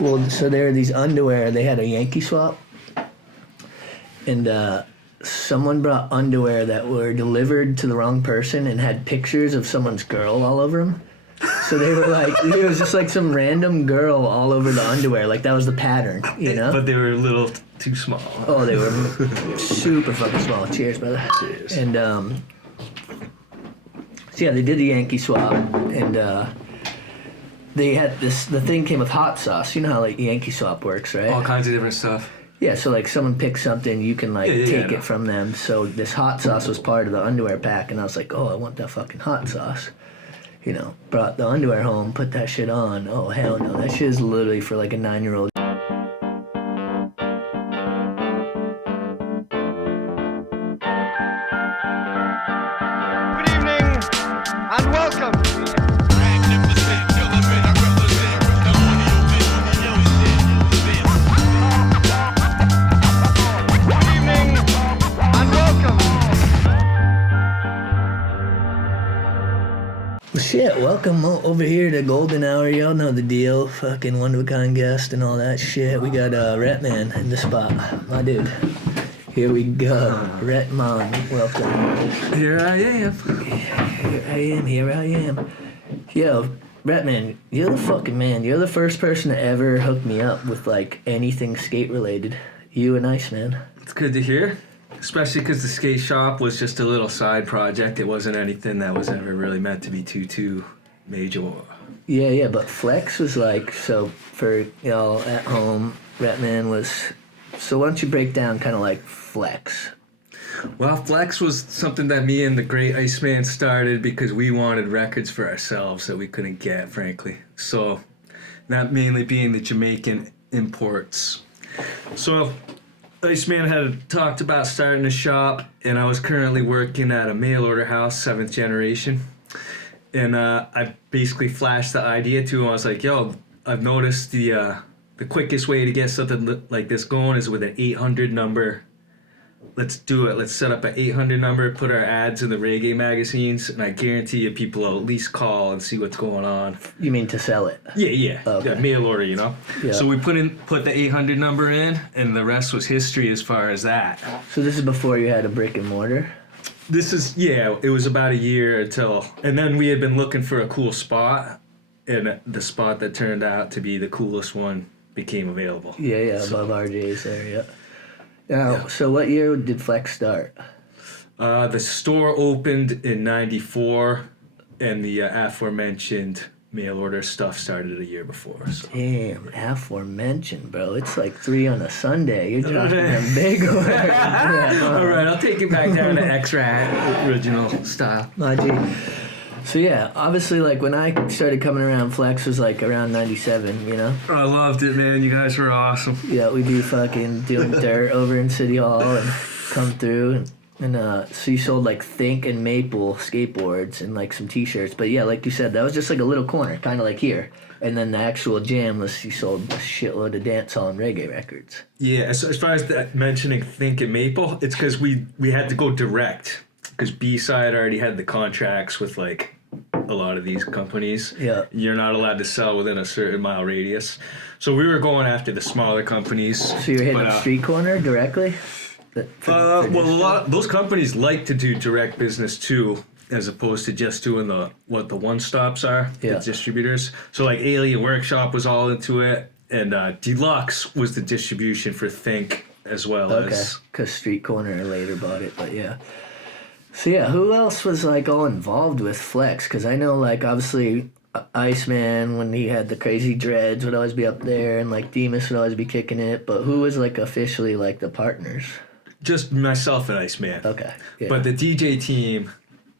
Well, so there were these underwear. They had a Yankee swap, and someone brought underwear that were delivered to the wrong person and had pictures of someone's girl all over them. So they were like, it was just like some random girl all over the underwear. Like that was the pattern, you know? But they were a little too small. Oh, they were super fucking small. Cheers, brother. Cheers. And so yeah, they did the Yankee swap, and they had this. The thing came with hot sauce. You know how like Yankee swap works, right? All kinds of different stuff. Yeah, so like someone picks something, you can like take it from them. So this hot sauce was part of the underwear pack, and I was like, oh, I want that fucking hot sauce. You know, brought the underwear home, put that shit on. Oh, hell no. That shit is literally for like a 9-year-old. Good evening and welcome. Shit, welcome over here to Golden Hour. Y'all know the deal. Fucking one-of-a-kind guest and all that shit. We got Rhettman in the spot. My dude. Here we go. Rhettman, welcome. Here I am. Here I am. Yo, Rhettman, you're the fucking man. You're the first person to ever hook me up with, like, anything skate-related. You and Iceman. It's good to hear. Especially because the skate shop was just a little side project. It wasn't anything that was ever really meant to be too major. Yeah, but Flex was like, so for y'all at home, Rhettman was, so why don't you break down kind of like Flex? Well, Flex was something that me and the great Iceman started because we wanted records for ourselves that we couldn't get, frankly. So, that mainly being the Jamaican imports. So, Iceman had talked about starting a shop, and I was currently working at a mail order house, 7th generation. And I basically flashed the idea to him. I was like, yo, I've noticed the quickest way to get something like this going is with an 800 number. Let's do it. Let's set up an 800 number, put our ads in the reggae magazines, and I guarantee you people will at least call and see what's going on. You mean to sell it? Yeah. Okay. Yeah, mail order, you know? Yeah. So we put the 800 number in, and the rest was history as far as that. So this is before you had a brick and mortar? It was about a year until, and then we had been looking for a cool spot, and the spot that turned out to be the coolest one became available. Yeah, above RJ's there, yeah. Now, so what year did Flex start? The store opened in 94, and the aforementioned mail order stuff started a year before. So. Damn, aforementioned, bro. It's like 3 on a Sunday. You're dropping them big words. All right, I'll take it back down to X-Rat original style. My G. So yeah, obviously, like when I started coming around, Flex was like around 97, you know? I loved it, man. You guys were awesome. Yeah, we'd be fucking doing dirt over in City Hall and come through. And so you sold like Think and Maple skateboards and like some t-shirts. But yeah, like you said, that was just like a little corner, kind of like here. And then the actual jam was you sold a shitload of dancehall and reggae records. Yeah, as far as that mentioning Think and Maple, it's because we had to go direct. Because B-Side already had the contracts with like a lot of these companies. Yeah. You're not allowed to sell within a certain mile radius. So we were going after the smaller companies. So you're hitting the street corner directly? Well, a lot those companies like to do direct business too, as opposed to just doing what the one-stops are, the distributors. So like Alien Workshop was all into it, and Deluxe was the distribution for Think as well as... Okay, because Street Corner later bought it, but yeah. So yeah, who else was like all involved with Flex? Because I know like obviously Iceman, when he had the crazy dreads, would always be up there, and like Demas would always be kicking it, but who was like officially like the partners? Just myself and Iceman. Okay. Yeah. But the DJ team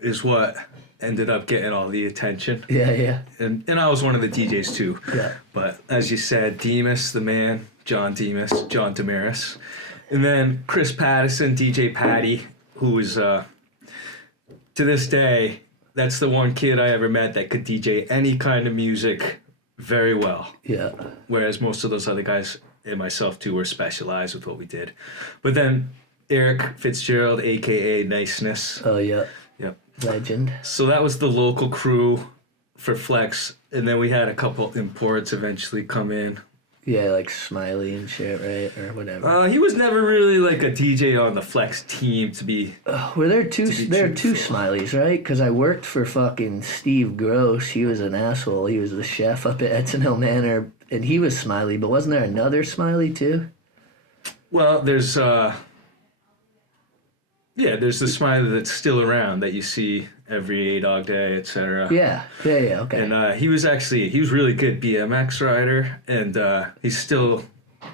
is what ended up getting all the attention. Yeah. And I was one of the DJs too. Yeah. But as you said, Demas, the man, John Demas, John Demas. And then Chris Pattison, DJ Patty, who is, to this day, that's the one kid I ever met that could DJ any kind of music very well. Yeah. Whereas most of those other guys, and myself too, were specialized with what we did. But then Eric Fitzgerald, a.k.a. Niceness. Oh, yeah. Yep. Legend. So that was the local crew for Flex. And then we had a couple imports eventually come in. Yeah, like Smiley and shit, right? Or whatever. He was never really like a DJ on the Flex team to be. Were there two Smileys, right? Because I worked for fucking Steve Gross. He was an asshole. He was the chef up at Etzenhill Manor, and he was Smiley. But wasn't there another Smiley too? Well, there's the Smiley that's still around that you see every A-Dog Day, etc. Yeah, okay. And he was really good BMX rider, and he's still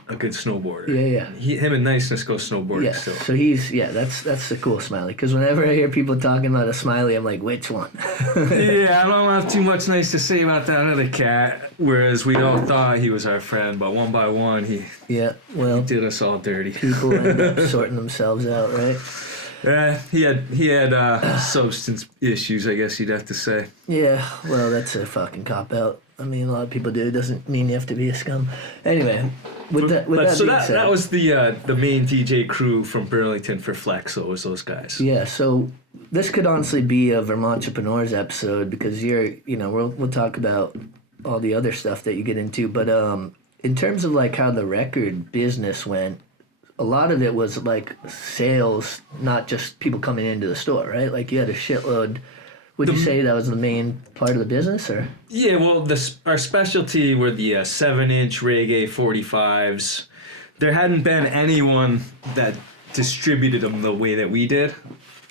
a good snowboarder. Yeah. Him and Niceness go snowboarding still. So that's the cool Smiley. Because whenever I hear people talking about a Smiley, I'm like, which one? Yeah, I don't have too much nice to say about that other cat. Whereas we all thought he was our friend, but one by one he did us all dirty. People end up sorting themselves out, right? Yeah, he had substance issues, I guess you'd have to say. Yeah, well, that's a fucking cop-out. I mean, a lot of people do. It doesn't mean you have to be a scum. Anyway, that was the main DJ crew from Burlington for Flex, so it was those guys. Yeah, so this could honestly be a Vermont Entrepreneurs episode because we'll talk about all the other stuff that you get into, but in terms of like how the record business went, a lot of it was like sales, not just people coming into the store, right? Like you had a shitload. Would you say that was the main part of the business, or? Yeah, well, our specialty were the 7-inch reggae 45s. There hadn't been anyone that distributed them the way that we did.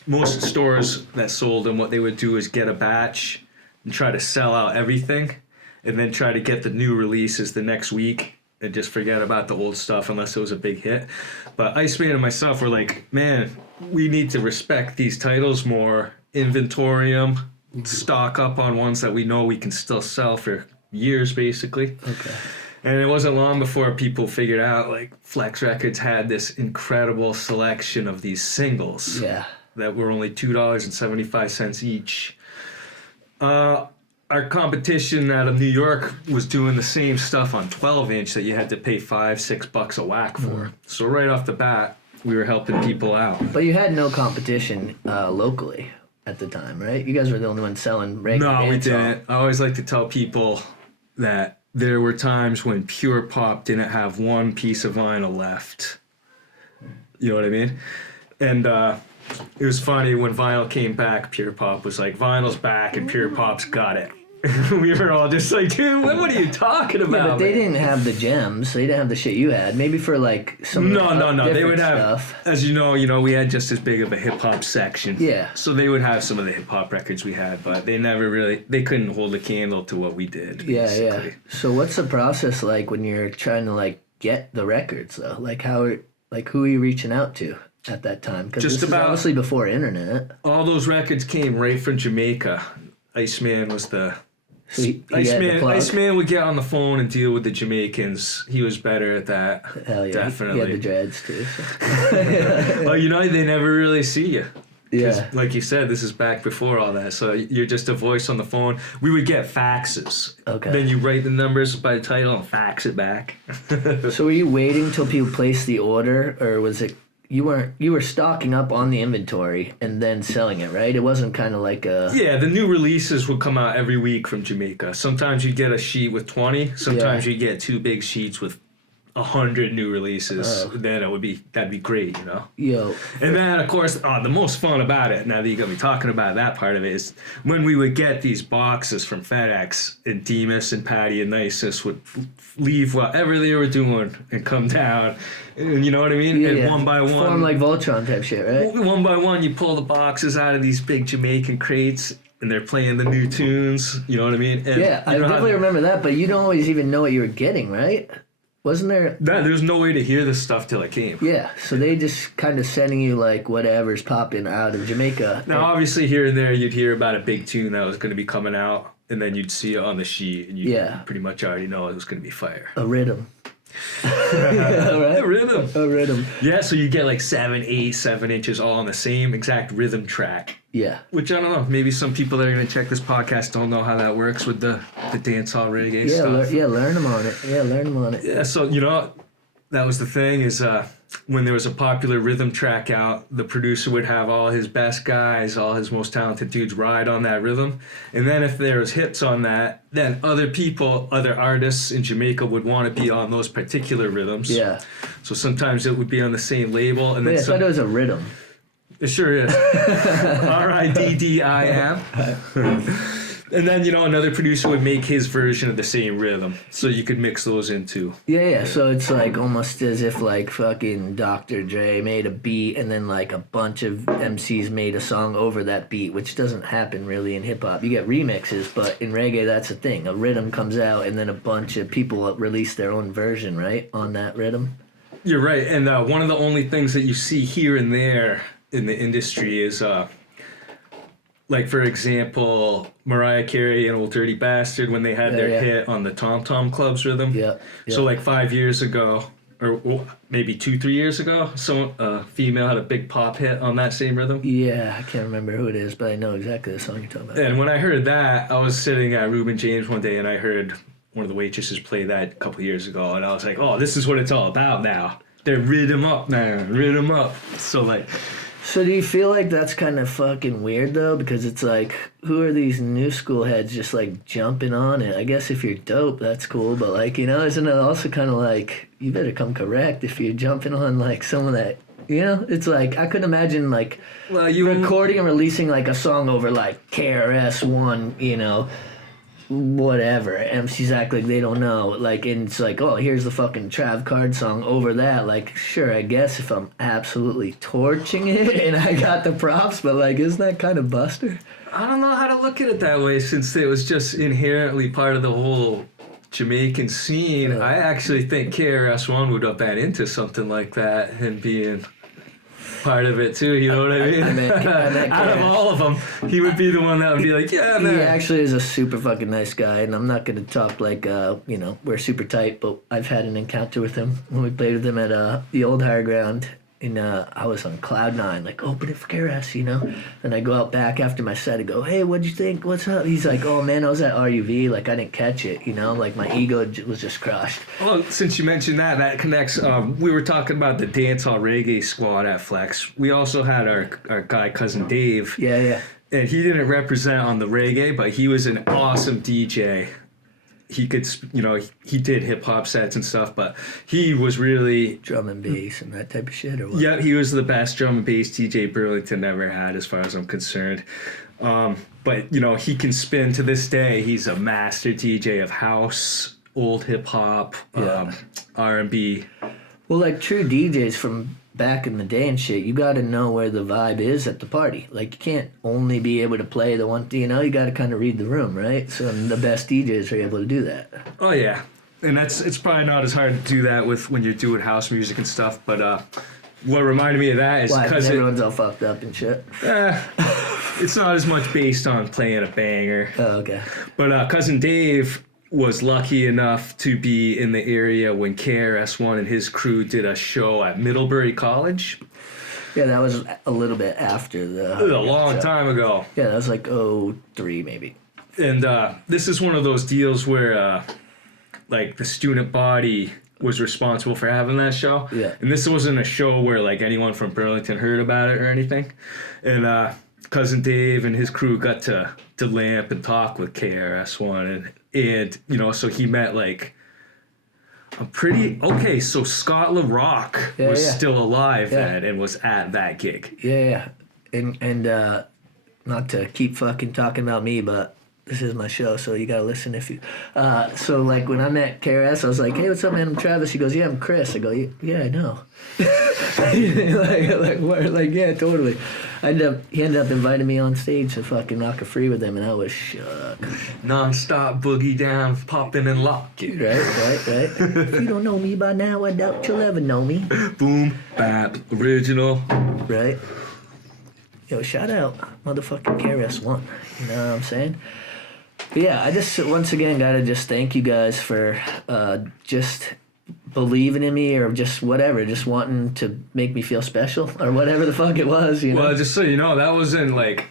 Most stores that sold them, what they would do is get a batch and try to sell out everything, and then try to get the new releases the next week and just forget about the old stuff unless it was a big hit. But Iceman and myself were like, man, we need to respect these titles more, inventory them, stock up on ones that we know we can still sell for years, basically. Okay. And it wasn't long before people figured out, like, Flex Records had this incredible selection of these singles that were only $2.75 each. Our competition out of New York was doing the same stuff on 12-inch that you had to pay $5-6 a whack for. So right off the bat, we were helping people out. But you had no competition locally at the time, right? You guys were the only ones selling regular. No, we didn't. I always like to tell people that there were times when Pure Pop didn't have one piece of vinyl left. You know what I mean? And it was funny when vinyl came back, Pure Pop was like, vinyl's back and Pure Pop's got it. We were all just like, dude, what are you talking about? Yeah, but they didn't have the gems. They didn't have the shit you had. Maybe for like some No. They would have stuff. As you know, we had just as big of a hip hop section. Yeah. So they would have some of the hip hop records we had, but they couldn't hold a candle to what we did. Basically. Yeah. So what's the process like when you're trying to like get the records though? Like who are you reaching out to at that time? Because this is obviously before internet. All those records came right from Jamaica. Iceman was the. So Iceman would get on the phone and deal with the Jamaicans. He was better at that. Hell yeah. Definitely. He had the dreads too. So. Well, they never really see you. Yeah. Like you said, this is back before all that. So you're just a voice on the phone. We would get faxes. Okay. Then you write the numbers by the title and fax it back. So were you waiting till people placed the order, or was it you were stocking up on the inventory and then selling it, right? It wasn't kind of like a... Yeah, the new releases would come out every week from Jamaica. Sometimes you'd get a sheet with 20. Sometimes you'd get 2 big sheets with 100 new releases. Then that'd be great, Yo. And then, of course, the most fun about it, now that you got me talking about that part of it, is when we would get these boxes from FedEx, and Demas and Patty and Niceness would leave whatever they were doing and come down. And you know what I mean? And one by one. Form like Voltron type shit, right? One by one, you pull the boxes out of these big Jamaican crates, and they're playing the new tunes. You know what I mean? And I definitely remember that, but you don't always even know what you were getting, right? Wasn't there... There's no way to hear this stuff till it came. Yeah, so they just kind of sending you, like, whatever's popping out of Jamaica. Now, obviously, here and there, you'd hear about a big tune that was going to be coming out, and then you'd see it on the sheet, and you pretty much already know it was going to be fire. A rhythm. Right? A rhythm. A rhythm. Yeah, so you get like 7 inches all on the same exact rhythm track. Yeah. Which, I don't know, maybe some people that are going to check this podcast don't know how that works with the dancehall reggae stuff. Learn them on it. Yeah, learn them on it. Yeah, so, that was the thing is when there was a popular rhythm track out, the producer would have all his best guys, all his most talented dudes ride on that rhythm. And then if there was hits on that, then other people, other artists in Jamaica would want to be on those particular rhythms. Yeah. So sometimes it would be on the same label. And Wait, then I thought it was a rhythm. it sure is. RIDDIM. And then, another producer would make his version of the same rhythm. So you could mix those in too. Yeah. So it's like almost as if like fucking Dr. Dre made a beat and then like a bunch of MCs made a song over that beat, which doesn't happen really in hip hop. You get remixes, but in reggae, that's a thing. A rhythm comes out and then a bunch of people release their own version, right, on that rhythm. You're right. And one of the only things that you see here and there in the industry is... like, for example, Mariah Carey and Old Dirty Bastard, when they had their hit on the Tom Tom Club's rhythm. Yeah. So, like, 5 years ago, or maybe 2-3 years ago, a female had a big pop hit on that same rhythm. Yeah, I can't remember who it is, but I know exactly the song you're talking about. And when I heard that, I was sitting at Reuben James one day, and I heard one of the waitresses play that a couple years ago, and I was like, oh, this is what it's all about now. They're rhythm up now, rhythm up. So, like... So do you feel like that's kind of fucking weird, though? Because it's like, who are these new school heads just, like, jumping on it? I guess if you're dope, that's cool. But, like, isn't it also kind of like, you better come correct if you're jumping on, like, some of that... It's like, I couldn't imagine, like, recording and releasing, like, a song over, like, KRS-One, whatever. MCs act like they don't know. Like, and it's like, oh, here's the fucking Trav Card song over that. Like, sure, I guess if I'm absolutely torching it and I got the props, but, like, isn't that kind of Buster? I don't know how to look at it that way since it was just inherently part of the whole Jamaican scene. I actually think KRS-One would have been into something like that and being... part of it too, you know what I mean? I meant out of all of them, he would be the one that would be like, yeah, man. He actually is a super fucking nice guy, and I'm not going to talk like, we're super tight, but I've had an encounter with him when we played with him at the old higher ground. And I was on cloud 9, like, open it for KRS, Then I go out back after my set and go, hey, what'd you think? What's up? He's like, oh, man, I was at RUV. Like, I didn't catch it, Like, my ego was just crushed. Well, since you mentioned that connects. We were talking about the dancehall reggae squad at Flex. We also had our guy, Cousin Dave. Yeah. And he didn't represent on the reggae, but he was an awesome DJ. He could, he did hip hop sets and stuff, but he was really drum and bass and that type of shit, or what? Yeah, he was the best drum and bass DJ Burlington ever had, as far as I'm concerned. But he can spin to this day. He's a master DJ of house, old hip hop, R&B. Well, like true DJs from back in the day and shit, you got to know where the vibe is at the party. Like, you can't only be able to play the one, you got to kind of read the room, right? So the best DJs are able to do that. Oh, yeah. And it's probably not as hard to do that with when you're doing house music and stuff, but what reminded me of that is because everyone's all fucked up and shit. It's not as much based on playing a banger. Oh, okay. But Cousin Dave was lucky enough to be in the area when KRS-One and his crew did a show at Middlebury College. Yeah, that was a little bit after the... It was a long time ago. Yeah, that was like 03 maybe. And this is one of those deals where like the student body was responsible for having that show. Yeah. And this wasn't a show where like anyone from Burlington heard about it or anything. And Cousin Dave and his crew got to lamp and talk with KRS-One and so he met like so Scott LaRock was still alive then and was at that gig. Yeah. And not to keep fucking talking about me, but this is my show, so you gotta listen if you... so, like, when I met KRS, I was like, hey, what's up, man? I'm Travis. He goes, yeah, I'm Chris. I go, yeah, I know. Yeah, totally. He ended up inviting me on stage to fucking rock a free with him, and I was shook. Non-stop boogie down, popping and locking. Right. If you don't know me by now, I doubt you'll ever know me. Boom, bap, original. Right. Yo, shout out motherfucking KRS-One. You know what I'm saying? But yeah, I just once again gotta just thank you guys for just believing in me or just whatever, just wanting to make me feel special or whatever the fuck it was, Well, just so you know, that wasn't like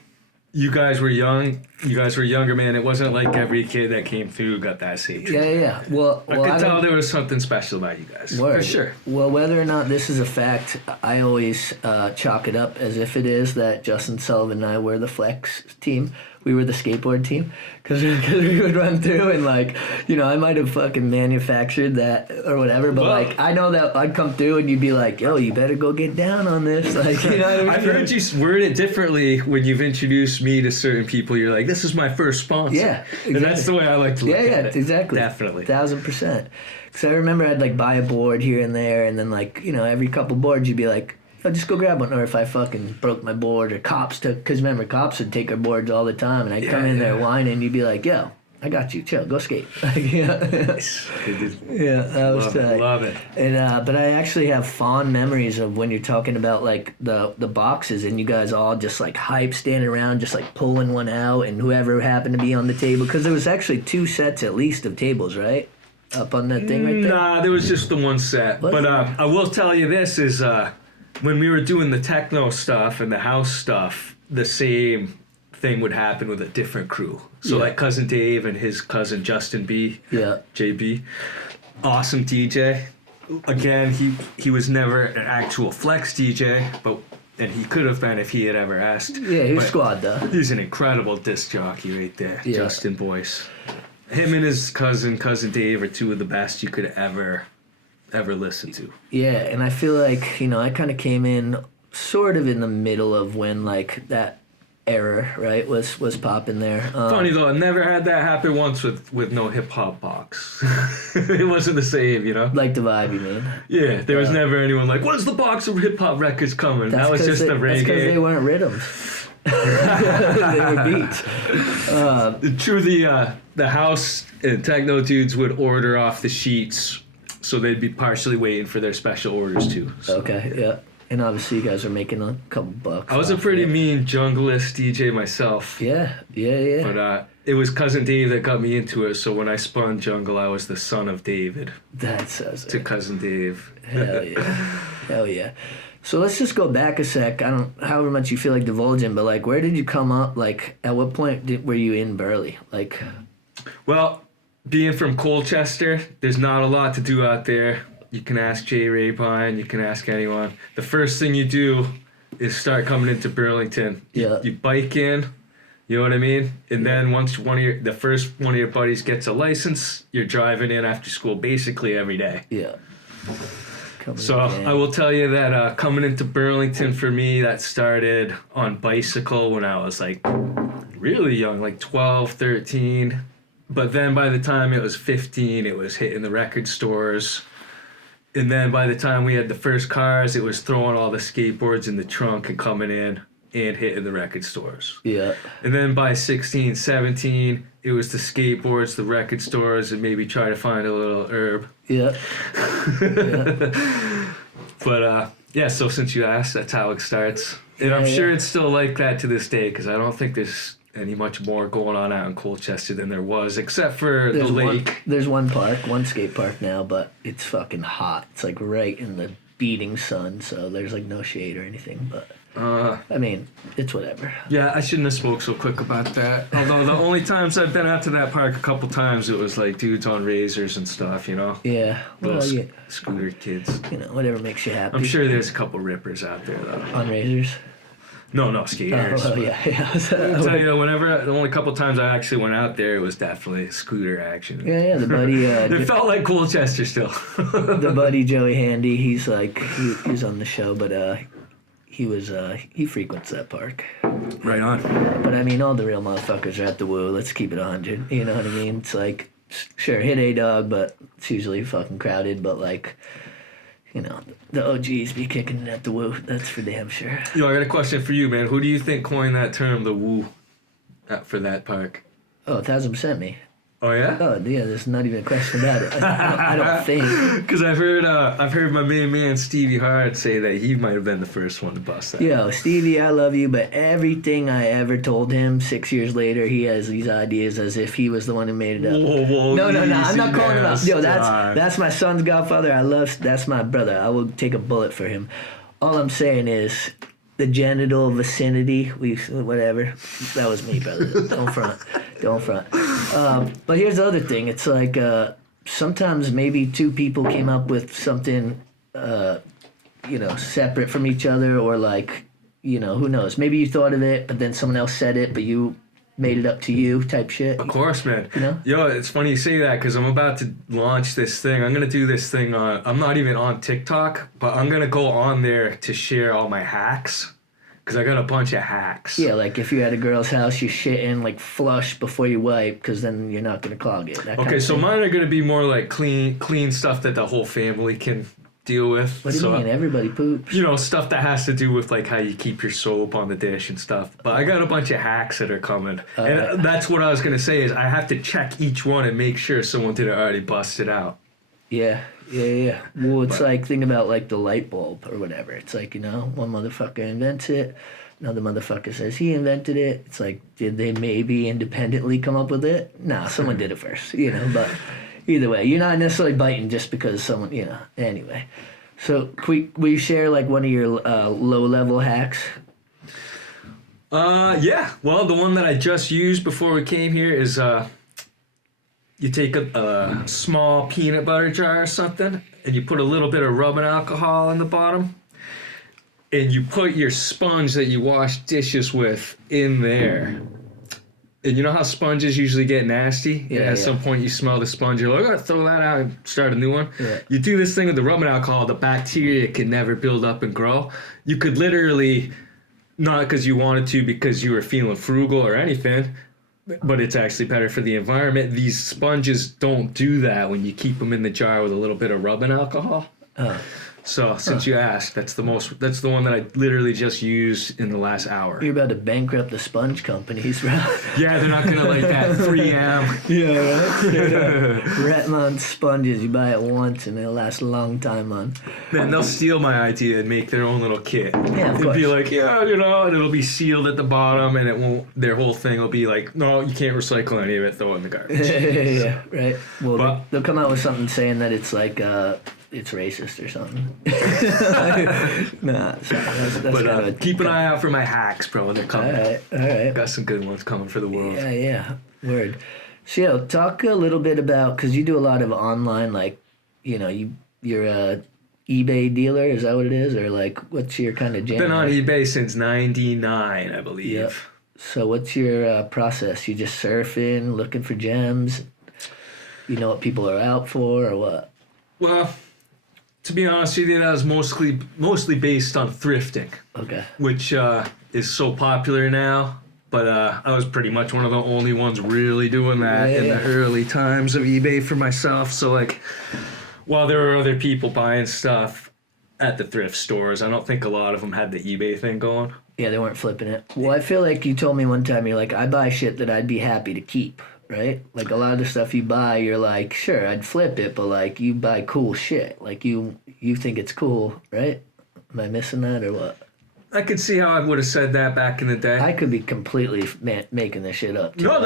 you guys were young you guys were younger, man. It wasn't like every kid that came through got that same treatment. Yeah. Well, I could tell there was something special about you guys. Word. For sure. Well, whether or not this is a fact, I always chalk it up as if it is that Justin Sullivan and I were the flex team. We were the skateboard team because we would run through and like, you know, I might have fucking manufactured that or whatever, but like I know that I'd come through and you'd be like, yo, you better go get down on this. Like, you know what I mean? I've heard you word it differently when you've introduced me to certain people. You're like, this is my first sponsor. Yeah, exactly. And that's the way I like to look at it. Yeah, exactly. Definitely. 1000%. Because I remember I'd like buy a board here and there and then like, you know, every couple boards you'd be like, oh, just go grab one. Or if I fucking broke my board or cops took, because remember, cops would take our boards all the time and I'd come in there whining and you'd be like, yo, I got you, chill, go skate. Yeah, that was tight. Love it. And but I actually have fond memories of when you're talking about like the boxes and you guys all just like hype standing around, just like pulling one out and whoever happened to be on the table. Because there was actually 2 sets at least of tables, right? Up on that thing right there? Nah, there was just the one set. But I will tell you this is... when we were doing the techno stuff and the house stuff, the same thing would happen with a different crew. So like Cousin Dave and his cousin Justin B, JB, awesome DJ. Again, he was never an actual flex DJ, and he could have been if he had ever asked. Yeah, he was squad though. He's an incredible disc jockey right there, Justin Boyce. Him and his cousin Dave, are 2 of the best you could ever listen to. Yeah, and I feel like, you know, I kind of came in sort of in the middle of when like that era, right, was popping there. Funny though, I never had that happen once with no hip hop box. It wasn't the same, you know. Like the vibe, you mean? Yeah, there was never anyone like, "When's the box of hip hop records coming?" That was just the reggae. That's because they weren't rhythms. They were beats. True, the house and techno dudes would order off the sheets. So they'd be partially waiting for their special orders too. So, okay, yeah. And obviously you guys are making a couple bucks. I was a pretty mean junglist DJ myself. Yeah. But it was Cousin Dave that got me into it, so when I spun jungle, I was the son of David. That says it. To Cousin Dave. Hell yeah. So let's just go back a sec. However much you feel like divulging, but like where did you come up? Like at what point were you in Burley? Like... Well... Being from Colchester, there's not a lot to do out there. You can ask Jay Raypine, you can ask anyone. The first thing you do is start coming into Burlington. You bike in, you know what I mean? And then once the first one of your buddies gets a license, you're driving in after school basically every day. Yeah. So I will tell you that coming into Burlington for me, that started on bicycle when I was like really young, like 12, 13. But then by the time it was 15, it was hitting the record stores. And then by the time we had the first cars, it was throwing all the skateboards in the trunk and coming in and hitting the record stores. Yeah. And then by 16, 17, it was the skateboards, the record stores, and maybe try to find a little herb. Yeah. But so since you asked, that's how it starts. And I'm sure it's still like that to this day because I don't think there's any much more going on out in Colchester than there was, except for the lake. There's one skate park now, but it's fucking hot. It's like right in the beating sun, so there's like no shade or anything, but I mean, it's whatever. Yeah, I shouldn't have spoke so quick about that. Although the only times I've been out to that park a couple times, it was like dudes on razors and stuff, you know? Yeah. Little scooter kids. You know, whatever makes you happy. I'm sure there's a couple rippers out there, though. On razors? No, skaters. Oh, yeah. I'll tell you, the only couple times I actually went out there, it was definitely scooter action. Yeah, the buddy... it felt like Colchester still. The buddy Joey Handy, he's like, he was on the show, but he frequents that park. Right on. But I mean, all the real motherfuckers are at the Woo. Let's keep it 100. You know what I mean? It's like, sure, hit A-Dog, but it's usually fucking crowded, but like... You know, the OGs be kicking it at the Woo. That's for damn sure. Yo, I got a question for you, man. Who do you think coined that term, the Woo, for that park? Oh, 1000% me. Oh yeah? Oh yeah, there's not even a question about it. I don't think. Because I've heard my main man Stevie Hard say that he might have been the first one to bust that. Yo, Stevie, I love you, but everything I ever told him 6 years later, he has these ideas as if he was the one who made it up. Whoa, no, I'm not calling him out. Yo, that's my son's godfather. That's my brother. I will take a bullet for him. All I'm saying is, the genital vicinity. Whatever. That was me, brother. Don't front. But here's the other thing. It's like sometimes maybe two people came up with something, separate from each other, or like, who knows? Maybe you thought of it, but then someone else said it, but you made it up to you type shit. Of course, man. You know? Yo, it's funny you say that because I'm about to launch this thing. I'm going to do this thing I'm not even on TikTok, but I'm going to go on there to share all my hacks because I got a bunch of hacks. Yeah, like if you're at a girl's house, you shit in like flush before you wipe because then you're not going to clog it. Okay, so mine are going to be more like clean stuff that the whole family can deal with. What do you mean? Everybody poops. Stuff that has to do with like how you keep your soap on the dish and stuff. But I got a bunch of hacks that are coming. And that's what I was going to say is I have to check each one and make sure someone didn't already bust it out. Yeah. Well, it's like, think about like the light bulb or whatever. It's like, one motherfucker invents it. Another motherfucker says he invented it. It's like, did they maybe independently come up with it? No, someone did it first, but... Either way, you're not necessarily biting just because someone, Anyway, so will you share like one of your low-level hacks? Yeah. Well, the one that I just used before we came here is you take a small peanut butter jar or something, and you put a little bit of rubbing alcohol in the bottom, and you put your sponge that you wash dishes with in there. And you know how sponges usually get nasty? Yeah, At some point you smell the sponge, you're like, I gotta throw that out and start a new one. Yeah. You do this thing with the rubbing alcohol, the bacteria can never build up and grow. You could literally, not because you wanted to, because you were feeling frugal or anything, but it's actually better for the environment. These sponges don't do that when you keep them in the jar with a little bit of rubbing alcohol. So since you asked, that's the one that I literally just used in the last hour. You're about to bankrupt the sponge companies, bro. Yeah, they're not gonna like that 3M. Yeah, right. Rhettman sponges, you buy it once and it'll last a long time, man. Man, they'll steal my idea and make their own little kit. Yeah, of They'll course. be like, and it'll be sealed at the bottom, and it won't. Their whole thing will be like, no, you can't recycle any of it. Throw it in the garbage. Yeah, right. Well, But- they'll come out with something saying that it's like it's racist or something. Nah, sorry, that's But kind of a... keep an eye out for my hacks, bro. They're coming. All right. Got some good ones coming for the world. Yeah. Word. So, talk a little bit about, because you do a lot of online, like, you're a eBay dealer, is that what it is? Or, like, what's your kind of jam? Been on eBay since '99, I believe. Yep. So, what's your process? You just surfing, looking for gems? You know what people are out for, or what? Well, to be honest with you, that was mostly based on thrifting. Okay. Which is so popular now. But I was pretty much one of the only ones really doing that in the early times of eBay for myself. So, like, while there were other people buying stuff at the thrift stores, I don't think a lot of them had the eBay thing going. Yeah, they weren't flipping it. Well, I feel like you told me one time, you're like, I buy shit that I'd be happy to keep, right? Like, a lot of the stuff you buy, you're like, sure, I'd flip it, but, like, you buy cool shit. Like, you think it's cool, right? Am I missing that or what? I could see how I would have said that back in the day. I could be completely making this shit up. Too. No,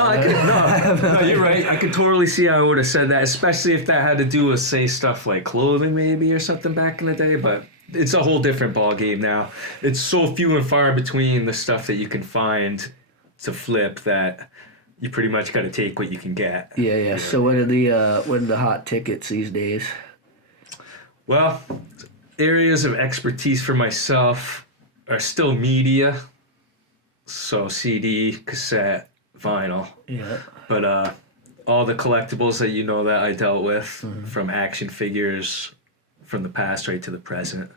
you're right. I could totally see how I would have said that, especially if that had to do with, say, stuff like clothing maybe or something back in the day, but it's a whole different ballgame now. It's so few and far between the stuff that you can find to flip that you pretty much got to take what you can get. Yeah. You know? So what are the hot tickets these days? Well, areas of expertise for myself are still media, so CD, cassette, vinyl. Yeah. But all the collectibles that I dealt with, from action figures from the past right to the present.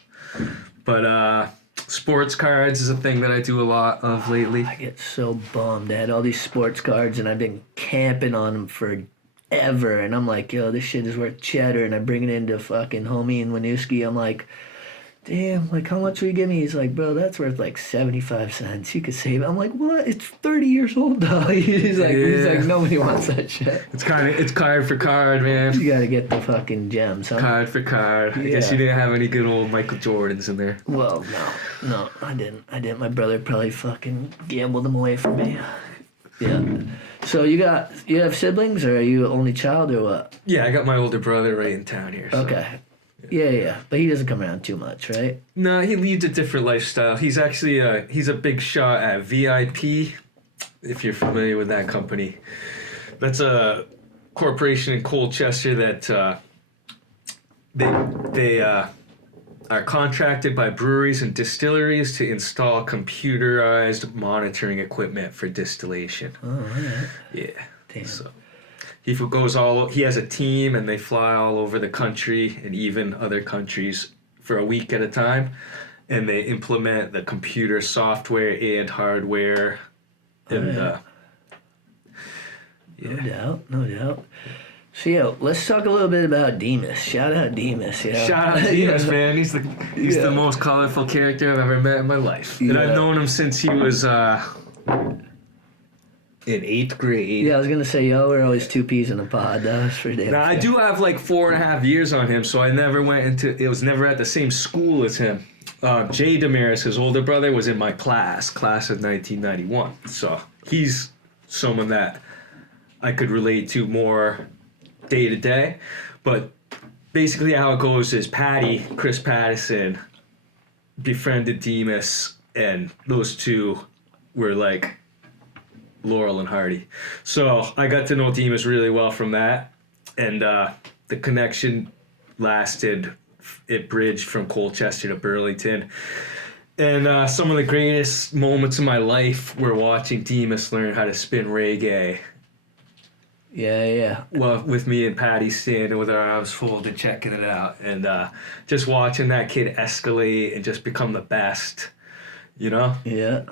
But sports cards is a thing that I do a lot of lately. I get so bummed. I had all these sports cards and I've been camping on them forever. And I'm like, yo, this shit is worth cheddar. And I bring it into fucking homie in Winooski. I'm like, damn, like, how much will you give me? He's like, bro, that's worth like 75 cents. You could save it. I'm like, what? It's 30 years old, though. He's like, nobody wants that shit. It's card for card, man. You gotta get the fucking gems, huh? Card for card. I guess you didn't have any good old Michael Jordans in there. Well, no, I didn't. My brother probably fucking gambled them away from me. Yeah. So you have siblings, or are you only child, or what? Yeah, I got my older brother right in town here. So. Okay. Yeah. But he doesn't come around too much, right? No, he leads a different lifestyle. He's actually he's a big shot at VIP, if you're familiar with that company. That's a corporation in Colchester that they are contracted by breweries and distilleries to install computerized monitoring equipment for distillation. Oh, all right. Yeah. Damn. So he has a team, and they fly all over the country and even other countries for a week at a time, and they implement the computer software and hardware. And No doubt. So yeah, let's talk a little bit about Demas. Shout out Demas. Yeah. Shout out Demas, man. He's the most colorful character I've ever met in my life. And I've known him since he was in 8th grade. Yeah, I was gonna say y'all were always two peas in a pod. That was for damn. Now, I do have like 4.5 years on him, so I never it was never at the same school as him. Jay Demas, his older brother, was in my class of 1991. So he's someone that I could relate to more day to day. But basically how it goes is Chris Pattison befriended Demas, and those two were like Laurel and Hardy. So I got to know Demas really well from that, and the connection lasted. It bridged from Colchester to Burlington. And some of the greatest moments of my life were watching Demas learn how to spin reggae. Yeah. Well, with me and Patty standing with our arms folded, checking it out, and just watching that kid escalate and just become the best, you know? Yeah.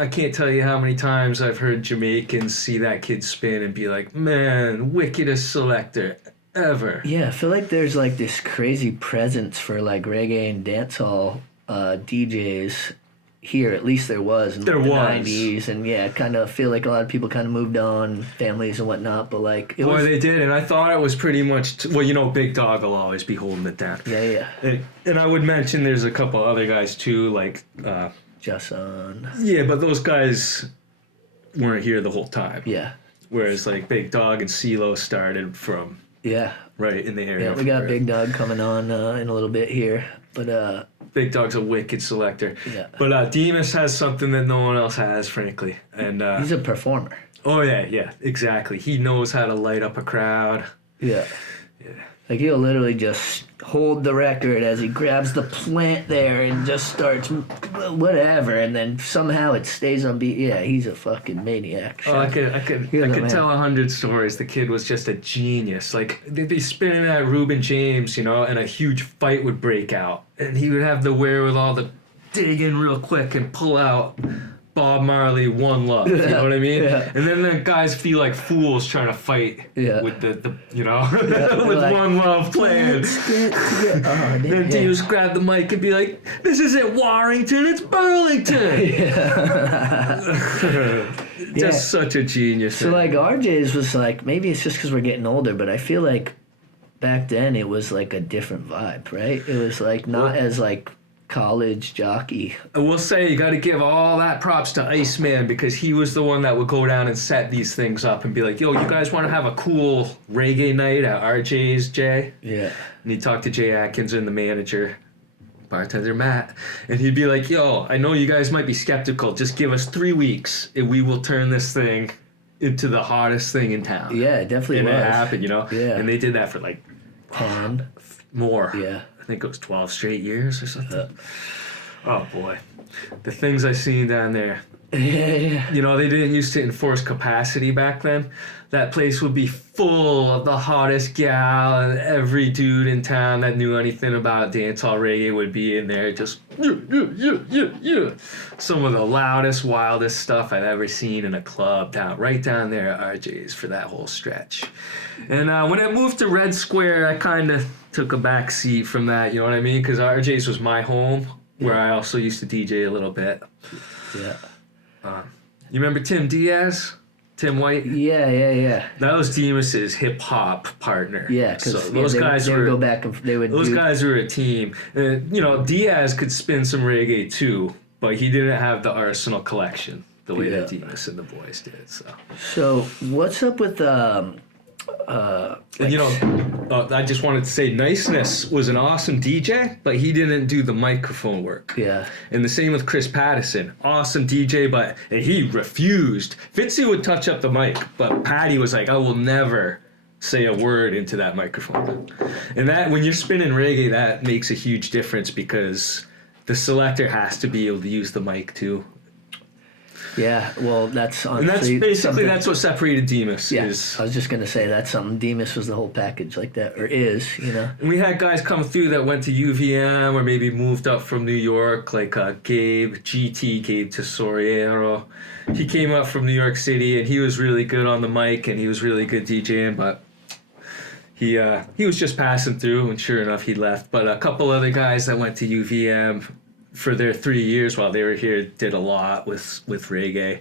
I can't tell you how many times I've heard Jamaicans see that kid spin and be like, man, wickedest selector ever. Yeah, I feel like there's like this crazy presence for like reggae and dancehall DJs here. At least there was in the 90s, and yeah, I kind of feel like a lot of people kind of moved on, families and whatnot, but like they did, and I thought it was pretty much Big Dog will always be holding it down. Yeah. And I would mention there's a couple other guys too, like Jason. Yeah, but those guys weren't here the whole time. Yeah. Whereas like Big Dog and CeeLo started from right in the area. Yeah, we got Big Dog coming on in a little bit here, but Big Dog's a wicked selector. Yeah. But Demas has something that no one else has, frankly. And he's a performer. Oh yeah, exactly. He knows how to light up a crowd. Yeah. Like he'll literally just hold the record as he grabs the plant there and just starts whatever, and then somehow it stays on beat. Yeah, he's a fucking maniac. Oh, I could tell 100 stories. The kid was just a genius. Like they'd be spinning at Reuben James, and a huge fight would break out, and he would have the wherewithal to dig in real quick and pull out Bob Marley, One Love. You know what I mean? Yeah. And then the guys feel like fools trying to fight with the with like, One Love playing. Then Demas grab the mic and be like, "This isn't Warrington, it's Burlington." Just such a genius. So like RJ's was like, maybe it's just because we're getting older, but I feel like back then it was like a different vibe, right? It was like not as like college jockey. I will say you got to give all that props to Iceman, because he was the one that would go down and set these things up and be like, yo, you guys want to have a cool reggae night at RJ's, Jay? Yeah. And he'd talk to Jay Atkinson, the manager, bartender Matt, and he'd be like, yo, I know you guys might be skeptical, just give us 3 weeks and we will turn this thing into the hottest thing in town. Yeah, it definitely was. And it happened, Yeah. And they did that for like 10 more. Yeah. I think it was 12 straight years or something. Oh boy, the things I seen down there. Yeah. They didn't used to enforce capacity back then. That place would be full of the hottest gal, and every dude in town that knew anything about dancehall reggae would be in there just some of the loudest, wildest stuff I've ever seen in a club right down there at RJ's for that whole stretch. And when I moved to Red Square, I kind of took a back seat from that, you know what I mean? Because RJ's was my home, where I also used to DJ a little bit. Yeah. You remember Tim Diaz? Tim White? Yeah. That was Demas's hip hop partner. Yeah, because those guys would go back and they would. Those guys were a team. Diaz could spin some reggae too, but he didn't have the Arsenal collection the way that Demas and the boys did. So what's up with And I just wanted to say Niceness was an awesome DJ, but he didn't do the microphone work. Yeah. And the same with Chris Pattison. Awesome DJ, and he refused. Fitzy would touch up the mic, but Patty was like, I will never say a word into that microphone. And that, when you're spinning reggae, that makes a huge difference because the selector has to be able to use the mic too. Yeah, well, that's honestly... And that's basically, that's what separated Demas. Yeah, is. I was just going to say that's something. Demas was the whole package like that, or is, you know. And we had guys come through that went to UVM or maybe moved up from New York, like Gabe Tesoriero. He came up from New York City, and he was really good on the mic, and he was really good DJing, but he was just passing through, and sure enough, he left. But a couple other guys that went to UVM for their 3 years while they were here did a lot with reggae.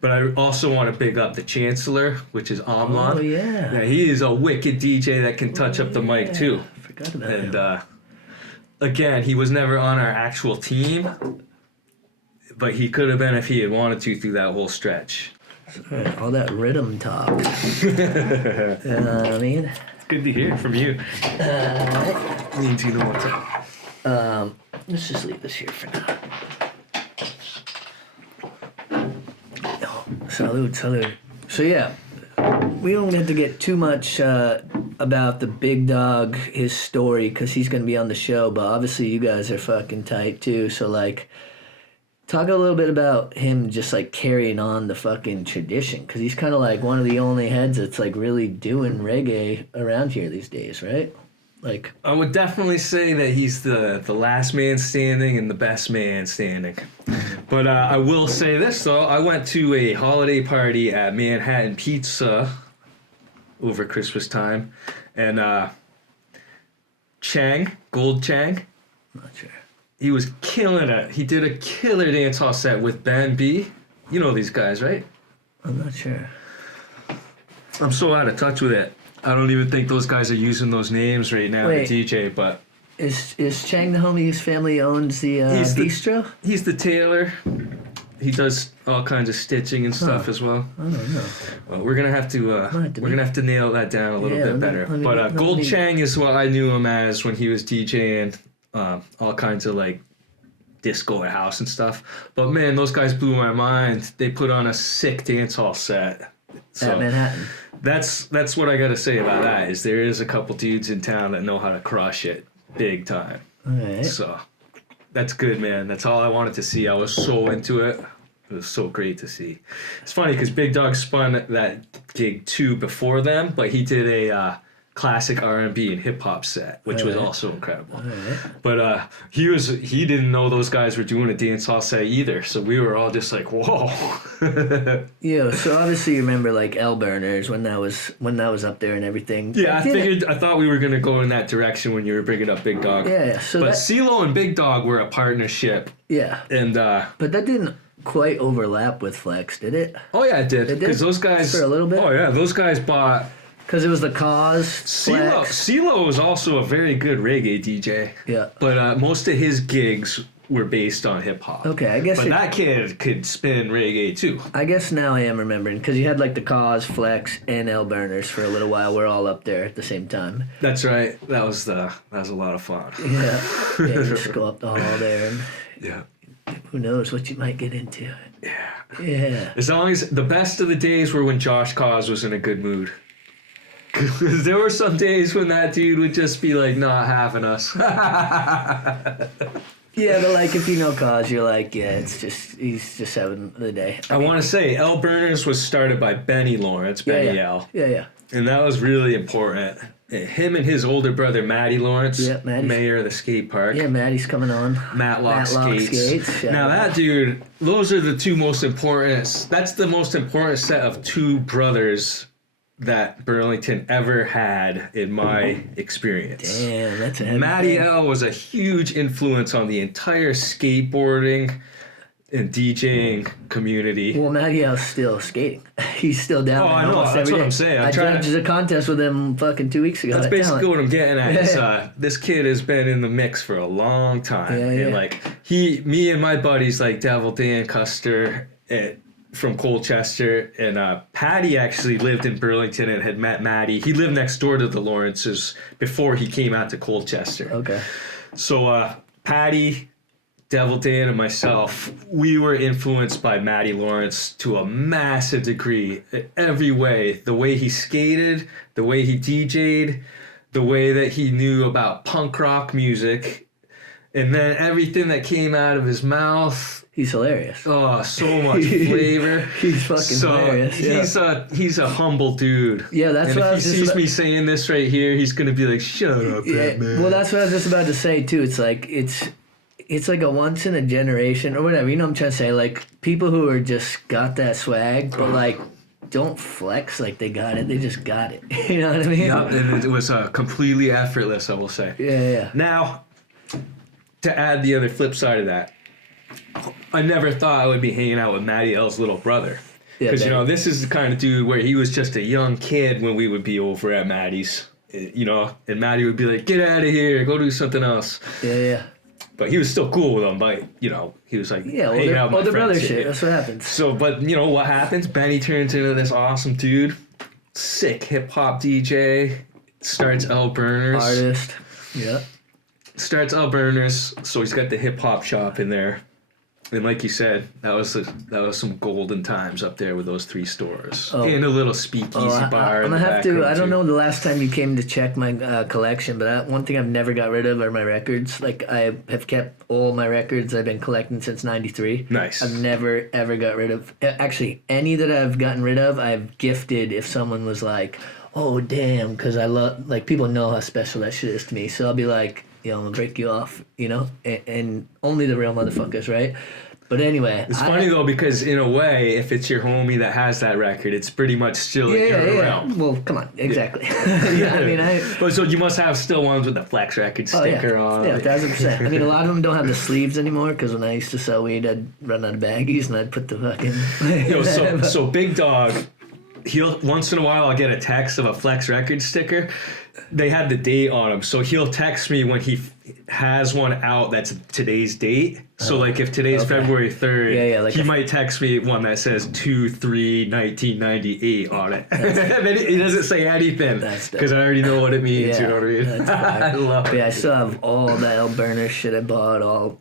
But I also want to big up the Chancellor, which is Amlan. Oh, yeah. Yeah, he is a wicked DJ that can touch up the mic too. I forgot about And him. Again, he was never on our actual team, but he could have been if he had wanted to through that whole stretch. All that rhythm talk. You know what I mean? It's good to hear from you. Means you know what's up. Let's just leave this here for now. Oh, salud. So yeah, we don't have to get too much about the big dog, his story, because he's going to be on the show, but obviously you guys are fucking tight too, so like, talk a little bit about him just like carrying on the fucking tradition, because he's kind of like one of the only heads that's like really doing reggae around here these days, right? Like, I would definitely say that he's the last man standing and the best man standing. But I will say this, though. I went to a holiday party at Manhattan Pizza over Christmas time. And Gold Chang, I'm not sure. he was killing it. He did a killer dance hall set with Ben B. You know these guys, right? I'm not sure. I'm so out of touch with it. I don't even think those guys are using those names right now Wait. to DJ, but... Is Chang the homie whose family owns the bistro? He's the tailor. He does all kinds of stitching and stuff as well. I don't know. Well, we're gonna have to nail that down a little bit better. let me- But let Gold me- Chang is what I knew him as when he was DJing all kinds of like disco and house and stuff. But man, those guys blew my mind. They put on a sick dance hall set. So At Manhattan. that's what I gotta say about that. Is there is a couple dudes in town that know how to crush it big time. All right. So that's good, man. That's all I wanted to see. I was so into it. It was so great to see. It's funny because Big Dog spun that gig too before them, but he did a classic R&B and hip hop set, which was also incredible. But he didn't know those guys were doing a dance hall set either, so we were all just like, whoa. Yeah, so obviously you remember like L Burners when that was up there and everything. Yeah, I thought we were gonna go in that direction when you were bringing up Big Dog. Yeah, so but CeeLo and Big Dog were a partnership. Yeah. And but that didn't quite overlap with Flex, did it? oh yeah, it did. It did? Because those guys For a little bit? Oh yeah, those guys bought. Because it was the Cause, Flex. CeeLo was also a very good reggae DJ. Yeah. But most of his gigs were based on hip hop. Okay, I guess But that kid could spin reggae too. I guess now I am remembering, because you had like the Cause, Flex, and L Burners for a little while. We're all up there at the same time. That's right. That was a lot of fun. Yeah. Yeah, just go up the hall there, and Yeah. who knows what you might get into. Yeah. Yeah. As long as the best of the days were when Josh Cause was in a good mood. Because there were some days when that dude would just be like not having us. Yeah, but like if you know Cause, you're like, yeah, he's just having the day. I want to say L Burners was started by Benny Lawrence, Benny L. Yeah. And that was really important. Him and his older brother, Matty Lawrence, mayor of the skate park. Yeah, Maddie's coming on. Matlock Skates. Now that dude, those are the two most important, that's the most important set of two brothers that Burlington ever had in my experience. Damn, that's a heavy Matty thing. L was a huge influence on the entire skateboarding and DJing community. Well, Matty L's still skating. He's still down Oh, there I know. almost That's every what day. I'm saying. I judged a contest with him fucking 2 weeks ago. That's at basically Talent. what I'm getting at. Is, this kid has been in the mix for a long time. Yeah, And yeah. like me and my buddies like Devil Dan Custer, from Colchester, and Patty actually lived in Burlington and had met Maddie. He lived next door to the Lawrences before he came out to Colchester. Okay. So Patty, Devil Dan, and myself, we were influenced by Matty Lawrence to a massive degree in every way. The way he skated, the way he DJ'd, the way that he knew about punk rock music, and then everything that came out of his mouth. He's hilarious. Oh, so much flavor. He's fucking hilarious. Yeah. He's a humble dude. Yeah, that's and what I was if he just sees me saying this right here, he's gonna be like, "Shut up, man." Well, that's what I was just about to say too. It's like it's like a once in a generation or whatever. You know what I'm trying to say? Like people who are just got that swag, but like don't flex like they got it. They just got it. You know what I mean? Yep, and it was completely effortless, I will say. Yeah. Now, to add the other flip side of that, I never thought I would be hanging out with Matty L's little brother. Because, this is the kind of dude where he was just a young kid when we would be over at Matty's, and Matty would be like, "Get out of here, go do something else." Yeah. But he was still cool with them, but, he was like, hanging out with my older brother friends. shit, that's what happens. So, but, what happens? Benny turns into this awesome dude, sick hip-hop DJ, starts L Burners. Artist, yeah. Starts L Burners, so he's got the hip-hop shop in there. And like you said, that was some golden times up there with those 3 stores. And a little speakeasy bar. I'm gonna have to. I don't know the last time you came to check my collection, but one thing I've never got rid of are my records. Like I have kept all my records I've been collecting since '93. Nice. I've never ever got rid of. Actually, any that I've gotten rid of, I've gifted if someone was like, "Oh damn," because I love people know how special that shit is to me. So I'll be like, I'm gonna break you off, and only the real motherfuckers, right? But anyway, it's funny though because in a way, if it's your homie that has that record, it's pretty much still in your realm. Well, come on, exactly. But so you must have still ones with the Flex record sticker on. Yeah, 1,000%. I mean, a lot of them don't have the sleeves anymore because when I used to sell weed, I'd run out of baggies and I'd put the fucking. So Big Dog, he'll once in a while I'll get a text of a Flex record sticker. They had the date on them, so he'll text me when he has one out that's today's date. So if today's February 3rd, he might text me one that says 2/3/1998 on it. And then he doesn't say anything because I already know what it means. Yeah, you know what I mean? I love it. I still have all that L Burner shit I bought, all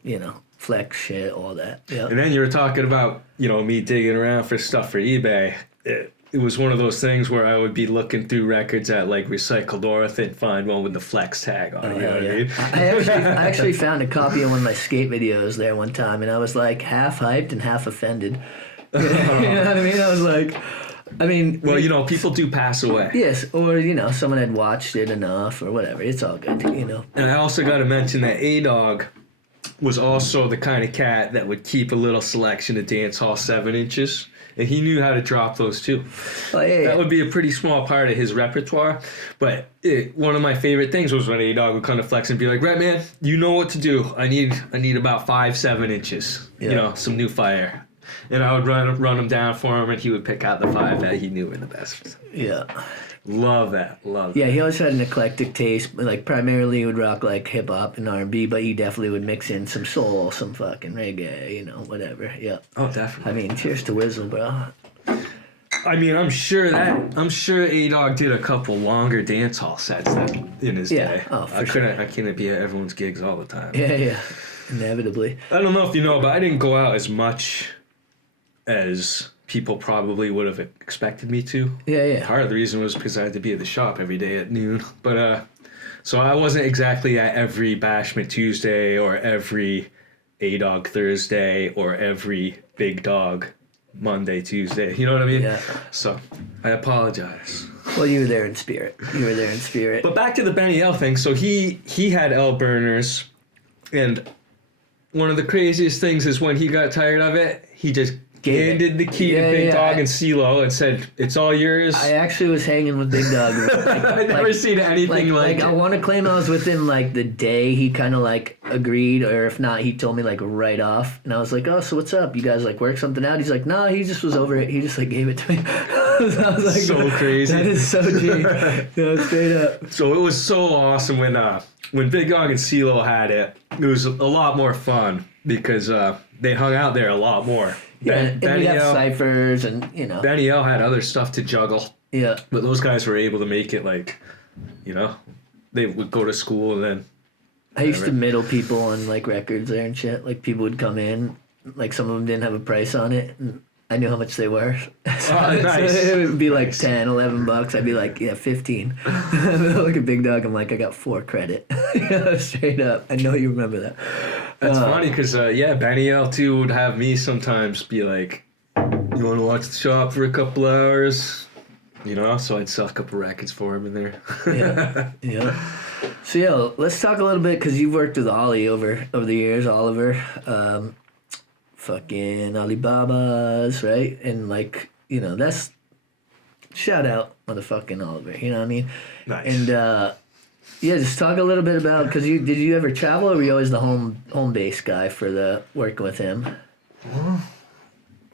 Flex shit, all that. Yeah. And then you were talking about me digging around for stuff for eBay. It was one of those things where I would be looking through records at Recycled North and find one with the Flex tag on it. You know what I mean? I actually found a copy of one of my skate videos there one time, and I was half hyped and half offended. You know what I mean? I was like, well, people do pass away. Yes, or someone had watched it enough or whatever. It's all good, And I also got to mention that A-Dog was also the kind of cat that would keep a little selection of dance hall 7-inches. And he knew how to drop those too. That would be a pretty small part of his repertoire. But one of my favorite things was when A-Dog would kind of flex and be like, "Rhettman, you know what to do. I need about 5 7-inches. Some new fire." And I would run him down for him, and he would pick out the 5 that he knew were the best. Yeah. Love that. Yeah, he always had an eclectic taste. Primarily he would rock hip hop and R&B, but he definitely would mix in some soul, some fucking reggae, whatever. Yeah. Oh, definitely. Cheers to Wizzle, bro. I'm sure A-Dog did a couple longer dance hall sets in his day. Oh, for sure. I couldn't be at everyone's gigs all the time. Yeah. Inevitably. I don't know if you know, but I didn't go out as much as people probably would have expected me to. Yeah. Part of the reason was because I had to be at the shop every day at noon. But so I wasn't exactly at every Bashment Tuesday or every A-Dog Thursday or every Big Dog Monday, Tuesday. You know what I mean? Yeah. So I apologize. Well, you were there in spirit. But back to the Benny L thing. So he had L Burners, and one of the craziest things is when he got tired of it, he just handed the key to Big Dog and CeeLo and said, "It's all yours." I actually was hanging with Big Dog. I've never seen anything like it. I want to claim I was with him the day he kind of agreed, or if not, he told me right off. And I was like, "Oh, so what's up? You guys work something out?" He's like, "No, he just was over it. He just gave it to me." I was like, so crazy. That is so G. Straight up. So it was so awesome when Big Dog and CeeLo had it. It was a lot more fun because they hung out there a lot more. Yeah, and Benny you have L. ciphers and, you know. Benny L had other stuff to juggle. Yeah. But those guys were able to make it like, you know, they would go to school and then. I used to middle people on like records there and shit. Like people would come in, like some of them didn't have a price on it, and I knew how much they were. So, Nice. so it would be like 10, 11 bucks. I'd be like, yeah, 15. Look at Big Dog. I'm like, I got 4 credit. Straight up. I know you remember that. That's funny because, Benny L too would have me sometimes be like, you want to watch the shop for a couple hours? You know, so I'd sell a couple records for him in there. Yeah. So, yeah, let's talk a little bit because you've worked with Ollie over the years, Oliver. Fucking Alibaba's, right? And, like, you know, that's... Shout out, motherfucking Oliver, you know what I mean? Nice. And, yeah, just talk a little bit about... Because did you ever travel, or were you always the home base guy for the working with him? Well,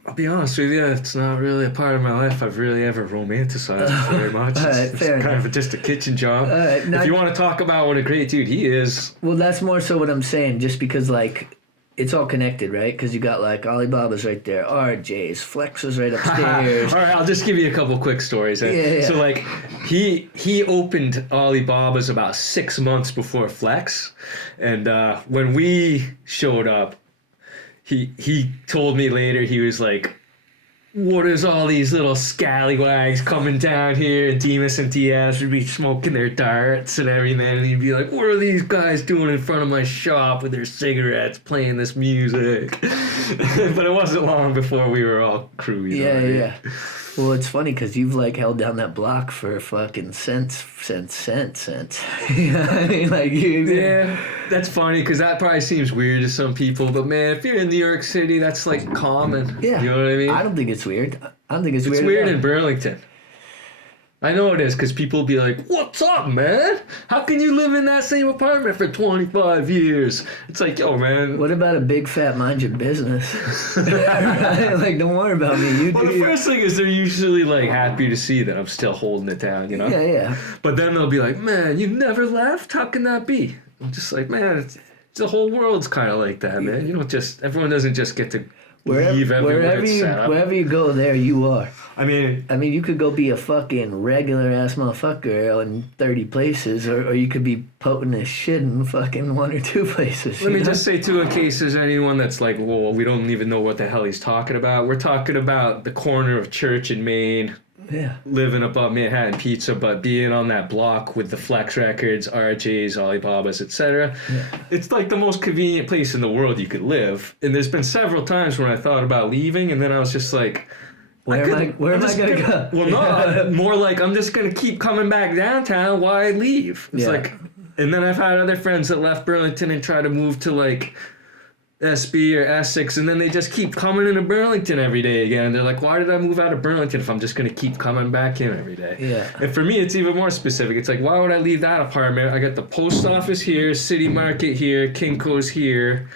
I'll be honest with you, it's not really a part of my life I've really ever romanticized very much. All right, it's fair kind enough. of just a kitchen job. All right, if you want to talk about what a great dude he is. Well, that's more so what I'm saying, just because, like, it's all connected, right? Because you got, like, Alibaba's right there, RJ's, Flex was right upstairs. All right, I'll just give you a couple quick stories. Yeah. So, like, he opened Alibaba's about 6 months before Flex. And when we showed up, he told me later, he was like, what is all these little scallywags coming down here? And Demas and Diaz would be smoking their darts and everything. And he'd be like, what are these guys doing in front of my shop with their cigarettes playing this music? But it wasn't long before we were all crew. Yeah. Well, it's funny because you've, like, held down that block for fucking cents. You know what I mean? Like, Yeah, that's funny because that probably seems weird to some people. But, man, if you're in New York City, that's, like, common. Yeah. You know what I mean? I don't think it's weird. I don't think it's weird. It's weird at all. in Burlington. I know it is because people be like, what's up, man? How can you live in that same apartment for 25 years? It's like, yo, man. What about a big fat mind your business? Right? Like, don't worry about me. You Well, do the your... first thing is they're usually, like, happy to see that I'm still holding it down, you know? Yeah. But then they'll be like, man, you never left? How can that be? I'm just like, man, it's the whole world's kind of like that, man. You don't just, everyone doesn't just get to leave everywhere it's set up. Wherever you go, there you are. I mean, you could go be a fucking regular ass motherfucker in 30 places, or you could be potent as shit in fucking 1 or 2 places. let me just say, too, in case there's anyone that's like, well, we don't even know what the hell he's talking about. We're talking about the corner of Church and Main, Yeah. living above Manhattan Pizza, but being on that block with the Flex Records, RJ's, Alibabas, etc. Yeah. It's like the most convenient place in the world you could live. And there's been several times when I thought about leaving, and then I was just like, Where am I gonna go? Well, no, more like I'm just gonna keep coming back downtown. Why leave? It's like, and then I've had other friends that left Burlington and try to move to like SB or Essex, and then they just keep coming into Burlington every day again. And they're like, why did I move out of Burlington if I'm just gonna keep coming back in every day? Yeah. And for me, it's even more specific. It's like, why would I leave that apartment? I got the post office here, City Market here, Kinko's here.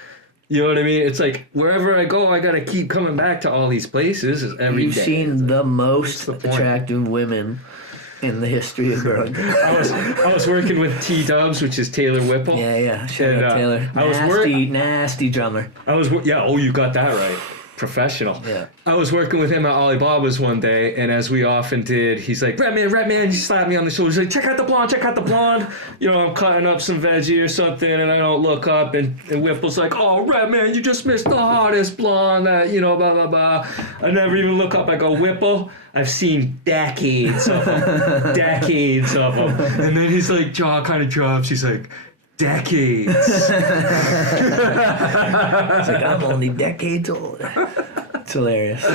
You know what I mean? It's like, wherever I go, I gotta keep coming back to all these places every day. You've seen the most the point? attractive women in the history of Burlington. I was working with T-Dubs, which is Taylor Whipple. Yeah. Shout out Taylor. I was Nasty drummer. You got that right. Professional. Yeah. I was working with him at Alibaba's one day, and as we often did, he's like, Rhettman, he slapped me on the shoulder. He's like, check out the blonde. You know, I'm cutting up some veggie or something, and I don't look up, and Whipple's like, oh, Rhettman, you just missed the hottest blonde, you know, blah, blah, blah. I never even look up. I go, Whipple, I've seen decades of them. And then his like jaw kind of drops. He's like, decades. It's like, I'm only decades old. It's hilarious.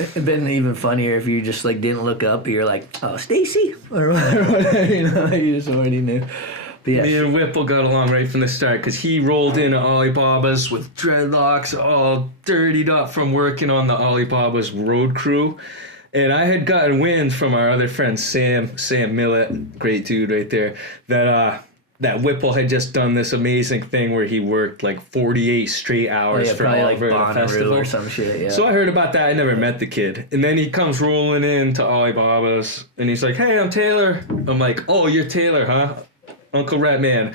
It'd been even funnier if you just like didn't look up. You're like, oh, Stacy, or whatever. You know, you just already knew. But yeah, Me and Whipple got along right from the start because he rolled into Alibaba's with dreadlocks all dirtied up from working on the Alibaba's road crew. And I had gotten wind from our other friend Sam Millett, great dude right there, that Whipple had just done this amazing thing where he worked like 48 straight hours for Oliver at a festival or some shit. Yeah. So I heard about that. I never met the kid. And then he comes rolling into Alibaba's and he's like, hey, I'm Taylor. I'm like, oh, you're Taylor, huh? Uncle Rhettman.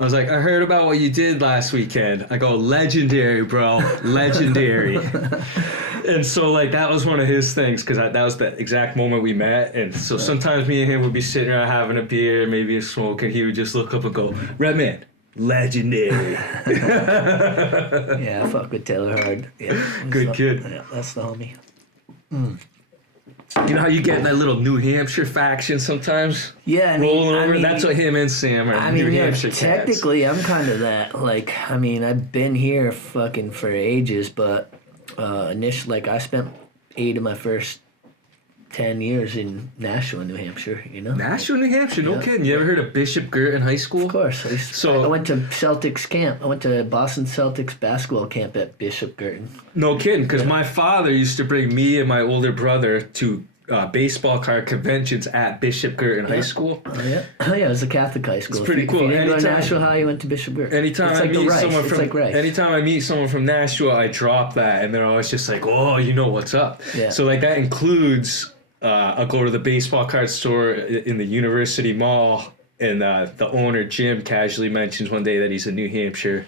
I was like, I heard about what you did last weekend. I go, legendary, bro. Legendary. And so, like, that was one of his things, because that was the exact moment we met. And so sometimes me and him would be sitting around having a beer, maybe a smoke, and he would just look up and go, Rhettman, legendary. Yeah, I fuck with Taylor hard. Yeah, Good kid. Yeah, that's the homie. You know how you get in that little New Hampshire faction sometimes? Yeah, Rolling over? That's what him and Sam are. New Hampshire cats. Technically, I'm kind of that. Like, I mean, I've been here fucking for ages, but initially, like, I spent 8 of my first 10 years in Nashua, New Hampshire, you know? Nashua, New Hampshire? No kidding. You ever heard of Bishop Girton High School? Of course. I went to Celtics camp. I went to Boston Celtics basketball camp at Bishop Girton. No kidding, because my father used to bring me and my older brother to baseball card conventions at Bishop Girton High School. Oh, yeah. Oh, yeah, it was a Catholic high school. It's pretty cool. If you didn't go to Nashua High, you went to Bishop Girton. Anytime I meet someone from Nashua, I drop that, and they're always just like, oh, you know what's up. Yeah. So, like, that includes... I'll go to the baseball card store in the University Mall, and the owner, Jim, casually mentions one day that he's a New Hampshire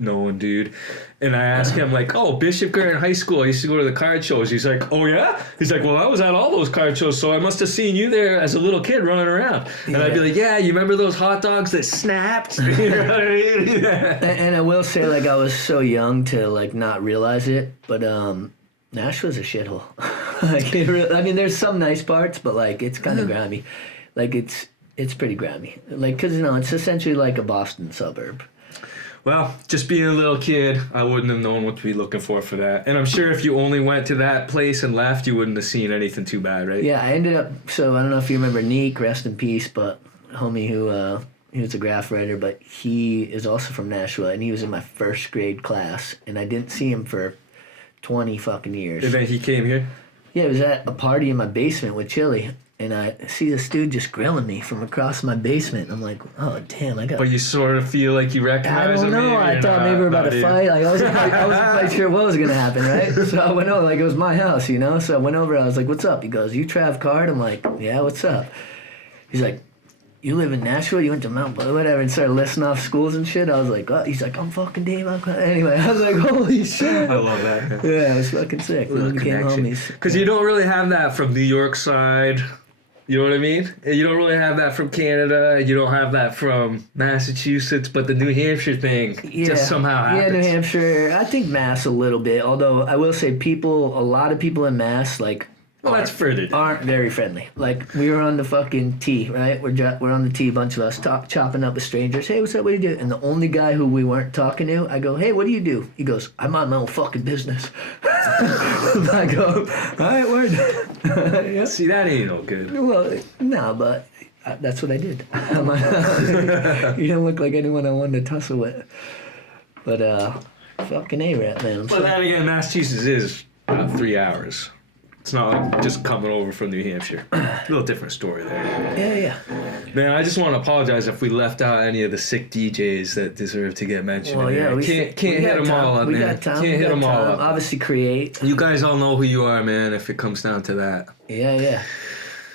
known dude. And I asked him, like, oh, Bishop Girton High School, I used to go to the card shows. He's like, oh, yeah? He's like, well, I was at all those card shows, so I must have seen you there as a little kid running around. And I'd be like, yeah, you remember those hot dogs that snapped? You know what I mean? And I will say, like, I was so young to, like, not realize it, but Nashua's a shithole. Like, I mean, there's some nice parts, but, like, it's kind of grimy. Like, it's pretty grimy. Like, because, you know, it's essentially like a Boston suburb. Well, just being a little kid, I wouldn't have known what to be looking for that. And I'm sure if you only went to that place and left, you wouldn't have seen anything too bad, right? Yeah, I ended up, so I don't know if you remember Neek, rest in peace, but homie who, he was a graph writer, but he is also from Nashua, and he was in my first grade class, and I didn't see him for 20 fucking years. And then he came here? Yeah, it was at a party in my basement with Chili, and I see this dude just grilling me from across my basement. I'm like, oh, damn, I got... But you sort of feel like you recognize him? I don't know. I thought maybe we were about to fight. Like, I wasn't quite sure what was going to happen, right? So I went over, like, it was my house, you know? So I went over, I was like, what's up? He goes, you Trav Card? I'm like, yeah, what's up? He's like, you live in Nashua? You went to Mount Blue, whatever, and started listing off schools and shit. I was like, oh. He's like, I'm fucking Demas. Anyway, I was like, holy shit. I love that. Yeah, it was fucking sick. We became homies. Because you don't really have that from New York side. You know what I mean? You don't really have that from Canada. You don't have that from Massachusetts. But the New Hampshire thing just somehow happens. Yeah, New Hampshire. I think Mass a little bit. Although I will say a lot of people in Mass, like, well, that's further down. Aren't very friendly. Like, we were on the fucking tee, right? We're on the tee, a bunch of us chopping up with strangers. Hey, what's up? What do you do? And the only guy who we weren't talking to, I go, hey, what do you do? He goes, I mind my own fucking business. I go, all right, word. Yeah. See, that ain't no good. Well, no, but that's what I did. You don't look like anyone I wanted to tussle with. But fucking A-Rat, man. But then again, Massachusetts is about 3 hours. It's not like just coming over from New Hampshire. A little different story there. Yeah. Man, I just want to apologize if we left out any of the sick DJs that deserve to get mentioned. Well, yeah, we can't hit them all up, man. We got time. Can't hit them all up. Obviously, Create. You guys all know who you are, man, if it comes down to that. Yeah.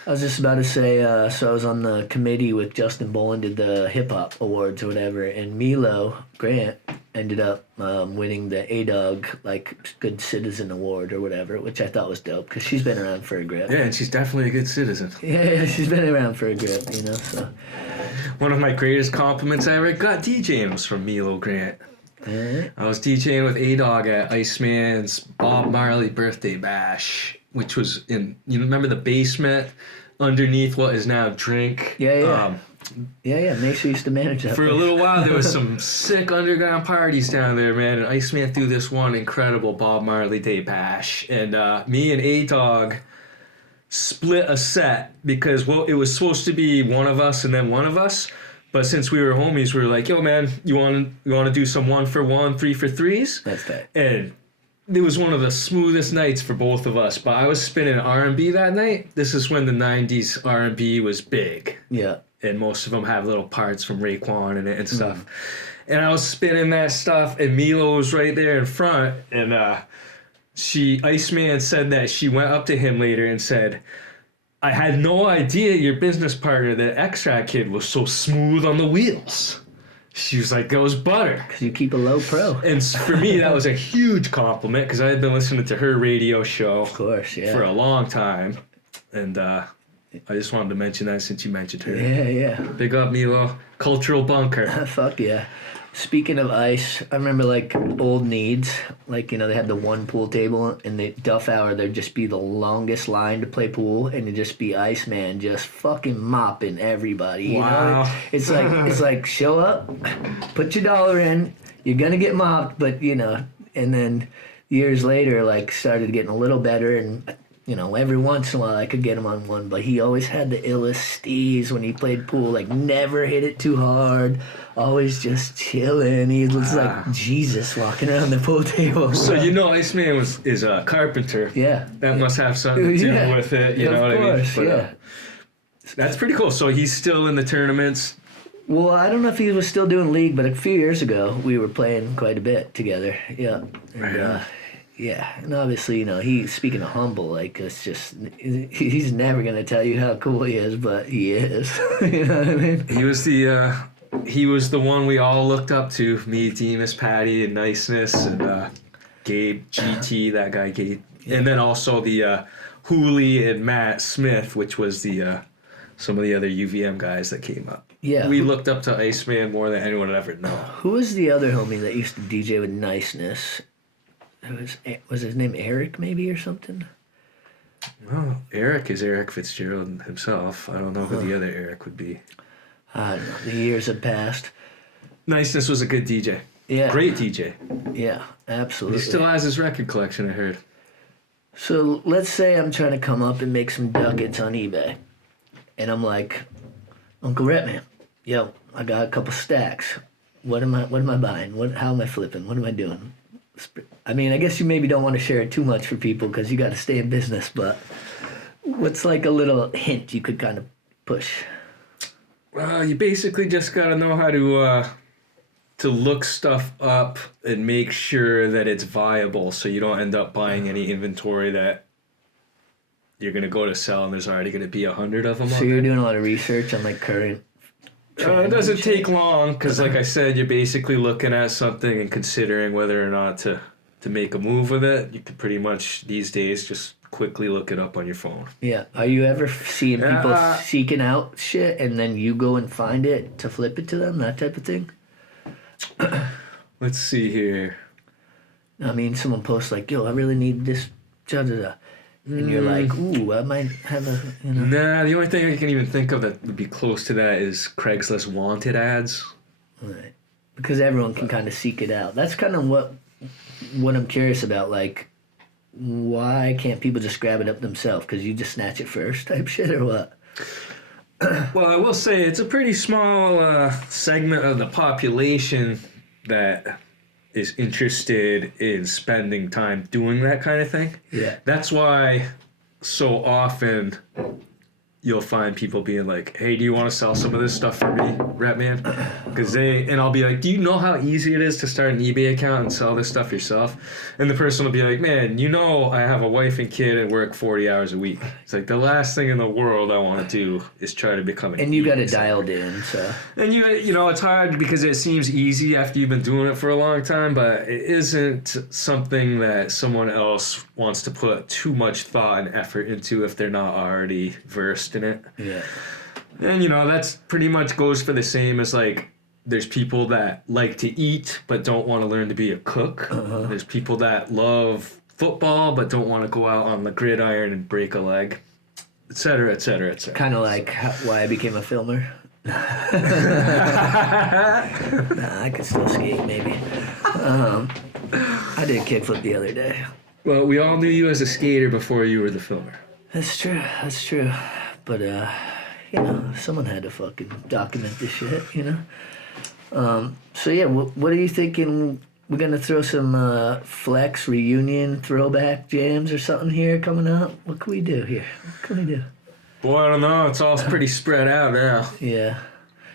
I was just about to say, so I was on the committee with Justin Boland, did the hip hop awards or whatever, and Milo Grant ended up winning the A-Dog, like, Good Citizen Award or whatever, which I thought was dope, because she's been around for a grip. Yeah, and she's definitely a good citizen. Yeah, she's been around for a grip, you know, so. One of my greatest compliments I ever got DJing was from Milo Grant. Right. I was DJing with A-Dog at Iceman's Bob Marley birthday bash, which was in, you remember the basement underneath what is now Drink? Yeah. Mason used to manage that for place. a little while, there was some sick underground parties down there, man. And Iceman threw this one incredible Bob Marley Day bash. And me and A-Dog split a set because, well, it was supposed to be one of us and then one of us. But since we were homies, we were like, yo, man, you want to do some 1-for-1, 3-for-3s? That's that. And it was one of the smoothest nights for both of us. But I was spinning R&B that night. This is when the 90s R&B was big. Yeah. And most of them have little parts from Raekwon in it and stuff. And I was spinning that stuff, and Milo was right there in front. And Iceman said that she went up to him later and said, I had no idea your business partner, the Extract Kid, was so smooth on the wheels. She was like, that was butter. Because you keep a low pro. And for me, that was a huge compliment because I had been listening to her radio show Of course, yeah. for a long time. And I just wanted to mention that since you mentioned her. Yeah. Big up, Milo. Cultural bunker. Fuck yeah. Speaking of ice, I remember like old needs, like, you know, they had the one pool table and the Duff Hour, there'd just be the longest line to play pool and it'd just be Iceman just fucking mopping everybody. You Wow. know? It's like show up, put your dollar in, you're gonna get mopped, but you know, and then years later like started getting a little better and you know, every once in a while I could get him on one, but he always had the illest steez when he played pool. Like, never hit it too hard, always just chilling. He was like Jesus walking around the pool table. So you know, Iceman is a carpenter. Yeah. That must have something to do with it. You know what I mean? Of course, yeah. That's pretty cool. So he's still in the tournaments. Well, I don't know if he was still doing league, but a few years ago we were playing quite a bit together. Yeah. And, yeah, and obviously, you know, speaking of humble, like, it's just, he's never going to tell you how cool he is, but he is. You know what I mean? He was the one we all looked up to, me, Demas, Patty, and Niceness, and Gabe, GT, that guy, Gabe. And then also the Hooley and Matt Smith, which was the some of the other UVM guys that came up. Yeah. We looked up to Iceman more than anyone would ever know. Who was the other homie that used to DJ with Niceness? Was his name Eric maybe or something? Well, Eric is Eric Fitzgerald himself. I don't know who the other Eric would be. I don't know. The years have passed. Niceness was a good DJ. Yeah. Great DJ. Yeah, absolutely. He still has his record collection, I heard. So let's say I'm trying to come up and make some ducats on eBay. And I'm like, Uncle Rhettman, yo, I got a couple stacks. What am I buying? How am I flipping? What am I doing? I mean, I guess you maybe don't want to share it too much for people because you got to stay in business, but what's like a little hint you could kind of push? Well, you basically just got to know how to look stuff up and make sure that it's viable so you don't end up buying any inventory that you're going to go to sell and there's already going to be 100 of them. So you're doing a lot of research on like current... It doesn't take long because, like I said, you're basically looking at something and considering whether or not to make a move with it. You could pretty much these days just quickly look it up on your phone. Yeah. Are you ever seeing people seeking out shit and then you go and find it to flip it to them, that type of thing? Let's see here. I mean, someone posts like, yo, I really need this, da-da-da. And you're like, ooh, I might have a, you know. Nah, the only thing I can even think of that would be close to that is Craigslist wanted ads. Right. Because everyone can kind of seek it out. That's kind of what I'm curious about. Like, why can't people just grab it up themselves? Because you just snatch it first type shit or what? Well, I will say it's a pretty small segment of the population that is interested in spending time doing that kind of thing. Yeah. That's why so often you'll find people being like, hey, do you want to sell some of this stuff for me, Rhettman? And I'll be like, do you know how easy it is to start an eBay account and sell this stuff yourself? And the person will be like, man, you know I have a wife and kid and work 40 hours a week. It's like the last thing in the world I want to do is try to become an And you got it seller. dialed in, so. And you know, it's hard because it seems easy after you've been doing it for a long time, but it isn't something that someone else wants to put too much thought and effort into if they're not already versed in it. Yeah. And you know, that's pretty much goes for the same as like there's people that like to eat but don't want to learn to be a cook. There's people that love football but don't want to go out on the gridiron and break a leg, et cetera, et cetera, et cetera. Kind of like why I became a filmer. Nah, I could still skate maybe. I did a kickflip the other day. Well, we all knew you as a skater before you were the filmer. That's true. But, you know, someone had to fucking document this shit, you know? So, yeah, what are you thinking? We're going to throw some flex reunion throwback jams or something here coming up? What can we do here? Boy, I don't know. It's all pretty spread out now. Yeah.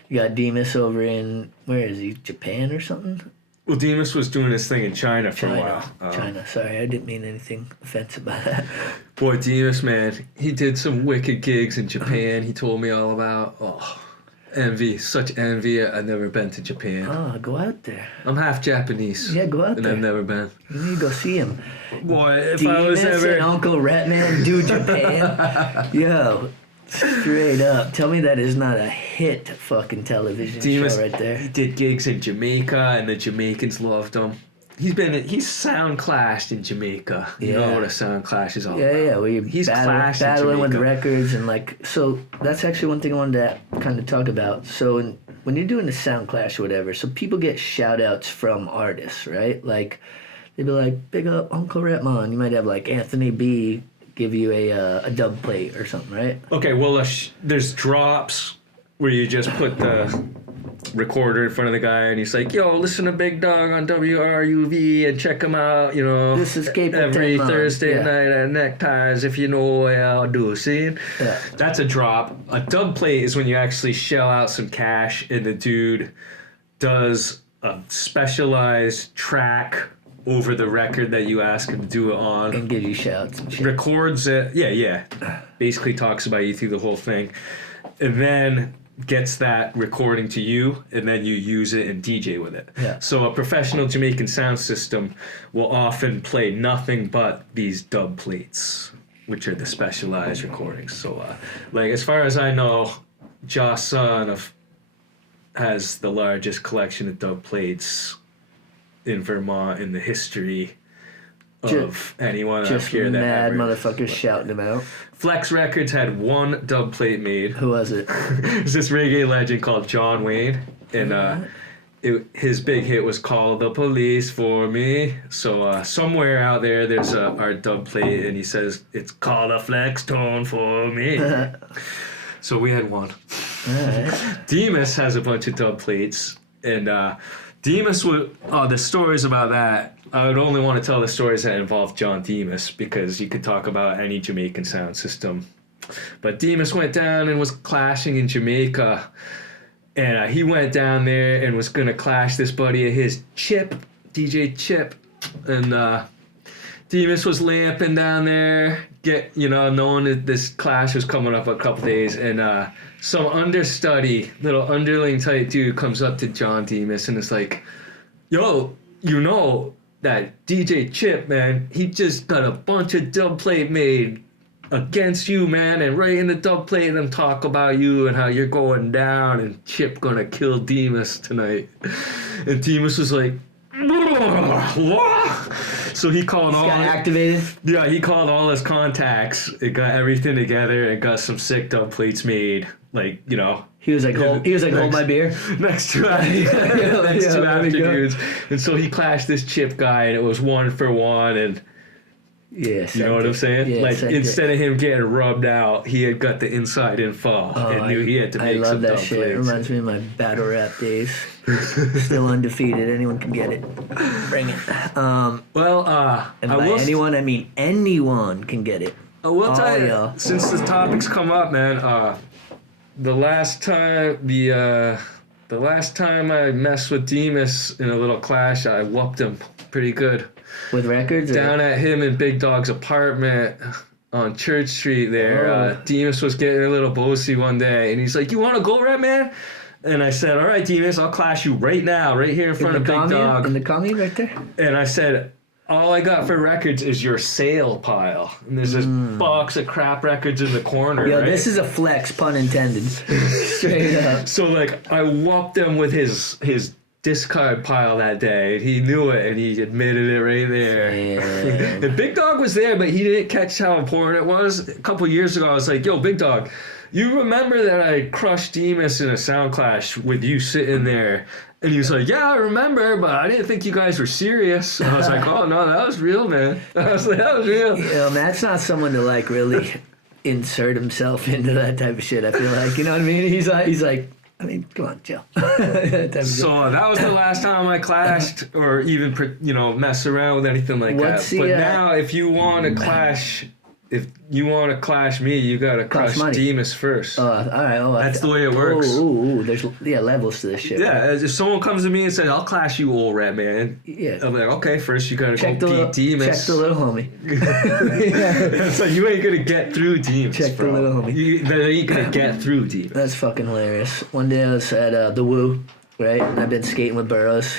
You got Demas over in, where is he, Japan or something? Well, Demas was doing his thing in China for a while. China. Sorry, I didn't mean anything offensive by that. Boy, Demas, man, he did some wicked gigs in Japan. He told me all about. Oh, envy, such envy. I've never been to Japan. Oh, go out there. I'm half Japanese. Yeah, go out and there. I've never been. You need to go see him. Boy, if Demas I was ever... and Uncle Rhettman do Japan. Yo, straight up. Tell me that is not a hit fucking television Demas, show right there. He did gigs in Jamaica, and the Jamaicans loved him. He's sound clashed in Jamaica. You know what a sound clash is all about. Yeah, where you're He's clashed in battling with Jamaica. records and like, so that's actually one thing I wanted to kind of talk about. So when you're doing the sound clash or whatever, so people get shout outs from artists, right? Like, they'd be like, big up Uncle Rhettman. You might have like Anthony B give you a dub plate or something, right? Okay, well, there's drops where you just put the recorder in front of the guy and he's like, yo, listen to Big Dog on WRUV and check him out, you know. This is Cape every 10 Thursday months. night at Neckties, if you know what I'll do. See? Yeah. That's a drop. A dub plate is when you actually shell out some cash and the dude does a specialized track over the record that you ask him to do it on. And give you shouts and shit. Records it. Yeah. Basically talks about you through the whole thing. And then gets that recording to you, and then you use it and DJ with it. Yeah. So a professional Jamaican sound system will often play nothing but these dub plates, which are the specialized recordings. So, like, as far as I know, Joss Son has the largest collection of dub plates in Vermont in the history of anyone up here that mad ever... motherfuckers shouting him out. Flex Records had one dub plate made. Who was it? There's this reggae legend called John Wayne, and his big hit was "Call the Police for Me." So somewhere out there's our dub plate, and he says it's "Call the Flex Tone for Me." So we had one. Alright. Demas has a bunch of dub plates, and Demas would. Oh, the stories about that. I would only want to tell the stories that involve John Demas, because you could talk about any Jamaican sound system. But Demas went down and was clashing in Jamaica. And he went down there and was going to clash this buddy of his, Chip, DJ Chip. And Demas was lamping down there, knowing that this clash was coming up a couple days. And some understudy, little underling type dude comes up to John Demas and is like, yo, that DJ Chip, man, he just got a bunch of dub plate made against you, man, and right in the dub plate them talk about you and how you're going down and Chip gonna kill Demas tonight. And Demas was like, what? So he called all... Got activated? Yeah, he called all his contacts. It got everything together and got some sick dub plates made. Like, He was like, hold my beer. Next two afternoons. And so he clashed this Chip guy, and it was 1 for 1. And yeah, you know what I'm saying? Yeah, like, instead of him getting rubbed out, he had got the inside info and knew he had to make some dub I love that shit. It plates. reminds me of my battle rap days. Still undefeated. Anyone can get it. Bring it. And by anyone, I mean anyone can get it. I will tell you, y'all. since the topic's come up, man, the last time I messed with Demas in a little clash, I whooped him pretty good. With records? Down at him and Big Dog's apartment on Church Street there. Demas was getting a little bossy one day, and he's like, you want to go, Rhettman? And I said, all right, Demas, I'll clash you right now, right here in front of Big Dog. In the commune right there? And I said, all I got for records is your sale pile. And there's this box of crap records in the corner, Yo, right? this is a flex, pun intended. Straight up. So, like, I whopped him with his discard pile that day. He knew it, and he admitted it right there. Damn. And Big Dog was there, but he didn't catch how important it was. A couple years ago, I was like, yo, Big Dog, you remember that I crushed Demas in a sound clash with you sitting there? And he was like, yeah, I remember, but I didn't think you guys were serious. And I was like, oh, no, that was real, man. I was like, that was real. Yo, Matt's not someone to, like, really insert himself into that type of shit, I feel like. You know what I mean? He's like, I mean, come on, chill. So that was the last time I clashed or even, mess around with anything like that. But now, if you want to clash if you want to clash me, you gotta crush money. Demas first. All right. That's the way it works. There's levels to this shit. Yeah, right? if someone comes to me and says, "I'll clash you, old Rhettman," Yeah. I'm like, "Okay, first you gotta Check go the beat Demas." Check the little homie. So you ain't gonna get through Demas, Check the bro. little homie. They ain't gonna get through Demas. That's fucking hilarious. One day I was at the Woo, right? And I've been skating with Burrows,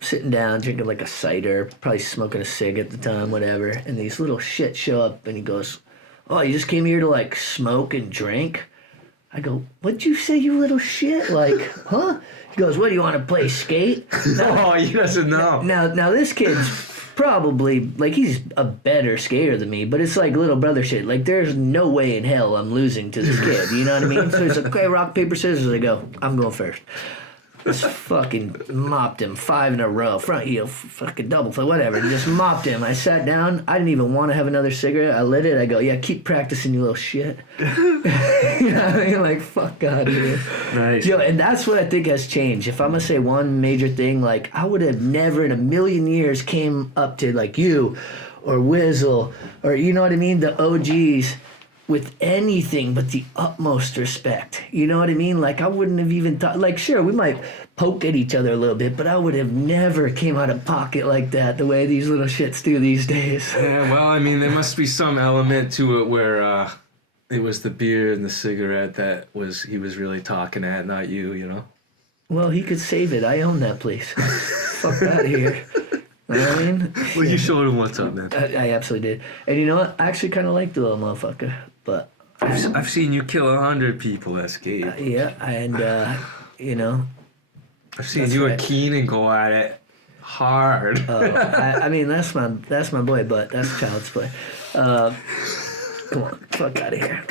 sitting down, drinking like a cider, probably smoking a cig at the time, whatever. And these little shits show up, and he goes, "Oh, you just came here to like smoke and drink?" I go, "What'd you say, you little shit?" Like, huh? He goes, "What, do you want to play skate?" Oh, he doesn't know. Now this kid's probably, like, he's a better skater than me, but it's like little brother shit. Like, there's no way in hell I'm losing to this kid, you know what I mean? So he's like, "Okay, rock, paper, scissors." I go, "I'm going first." Just fucking mopped him 5 in a row, front heel, fucking double flip, whatever. Just mopped him. I sat down. I didn't even want to have another cigarette. I lit it. I go, "Yeah, keep practicing, you little shit." You know what I mean? Like, fuck out of here. Nice. Yo, and that's what I think has changed. If I'm gonna say one major thing, like, I would have never in a million years came up to like you or Wizzle or, you know what I mean, the OGs, with anything but the utmost respect. You know what I mean? Like, I wouldn't have even thought, like, sure, we might poke at each other a little bit, but I would have never came out of pocket like that, the way these little shits do these days. Yeah, well, I mean, there must be some element to it where it was the beer and the cigarette that he was really talking at, not you, you know? Well, he could save it. I own that place. Fuck out of here. You know what I mean? Well, you showed him what's up, man. I absolutely did. And you know what? I actually kind of like the little motherfucker, but... I've seen you kill 100 people at skate. Yeah, and, you know... I've seen you and Keenan go at it hard. I mean, that's my boy, but that's child's play. Come on, fuck out of here.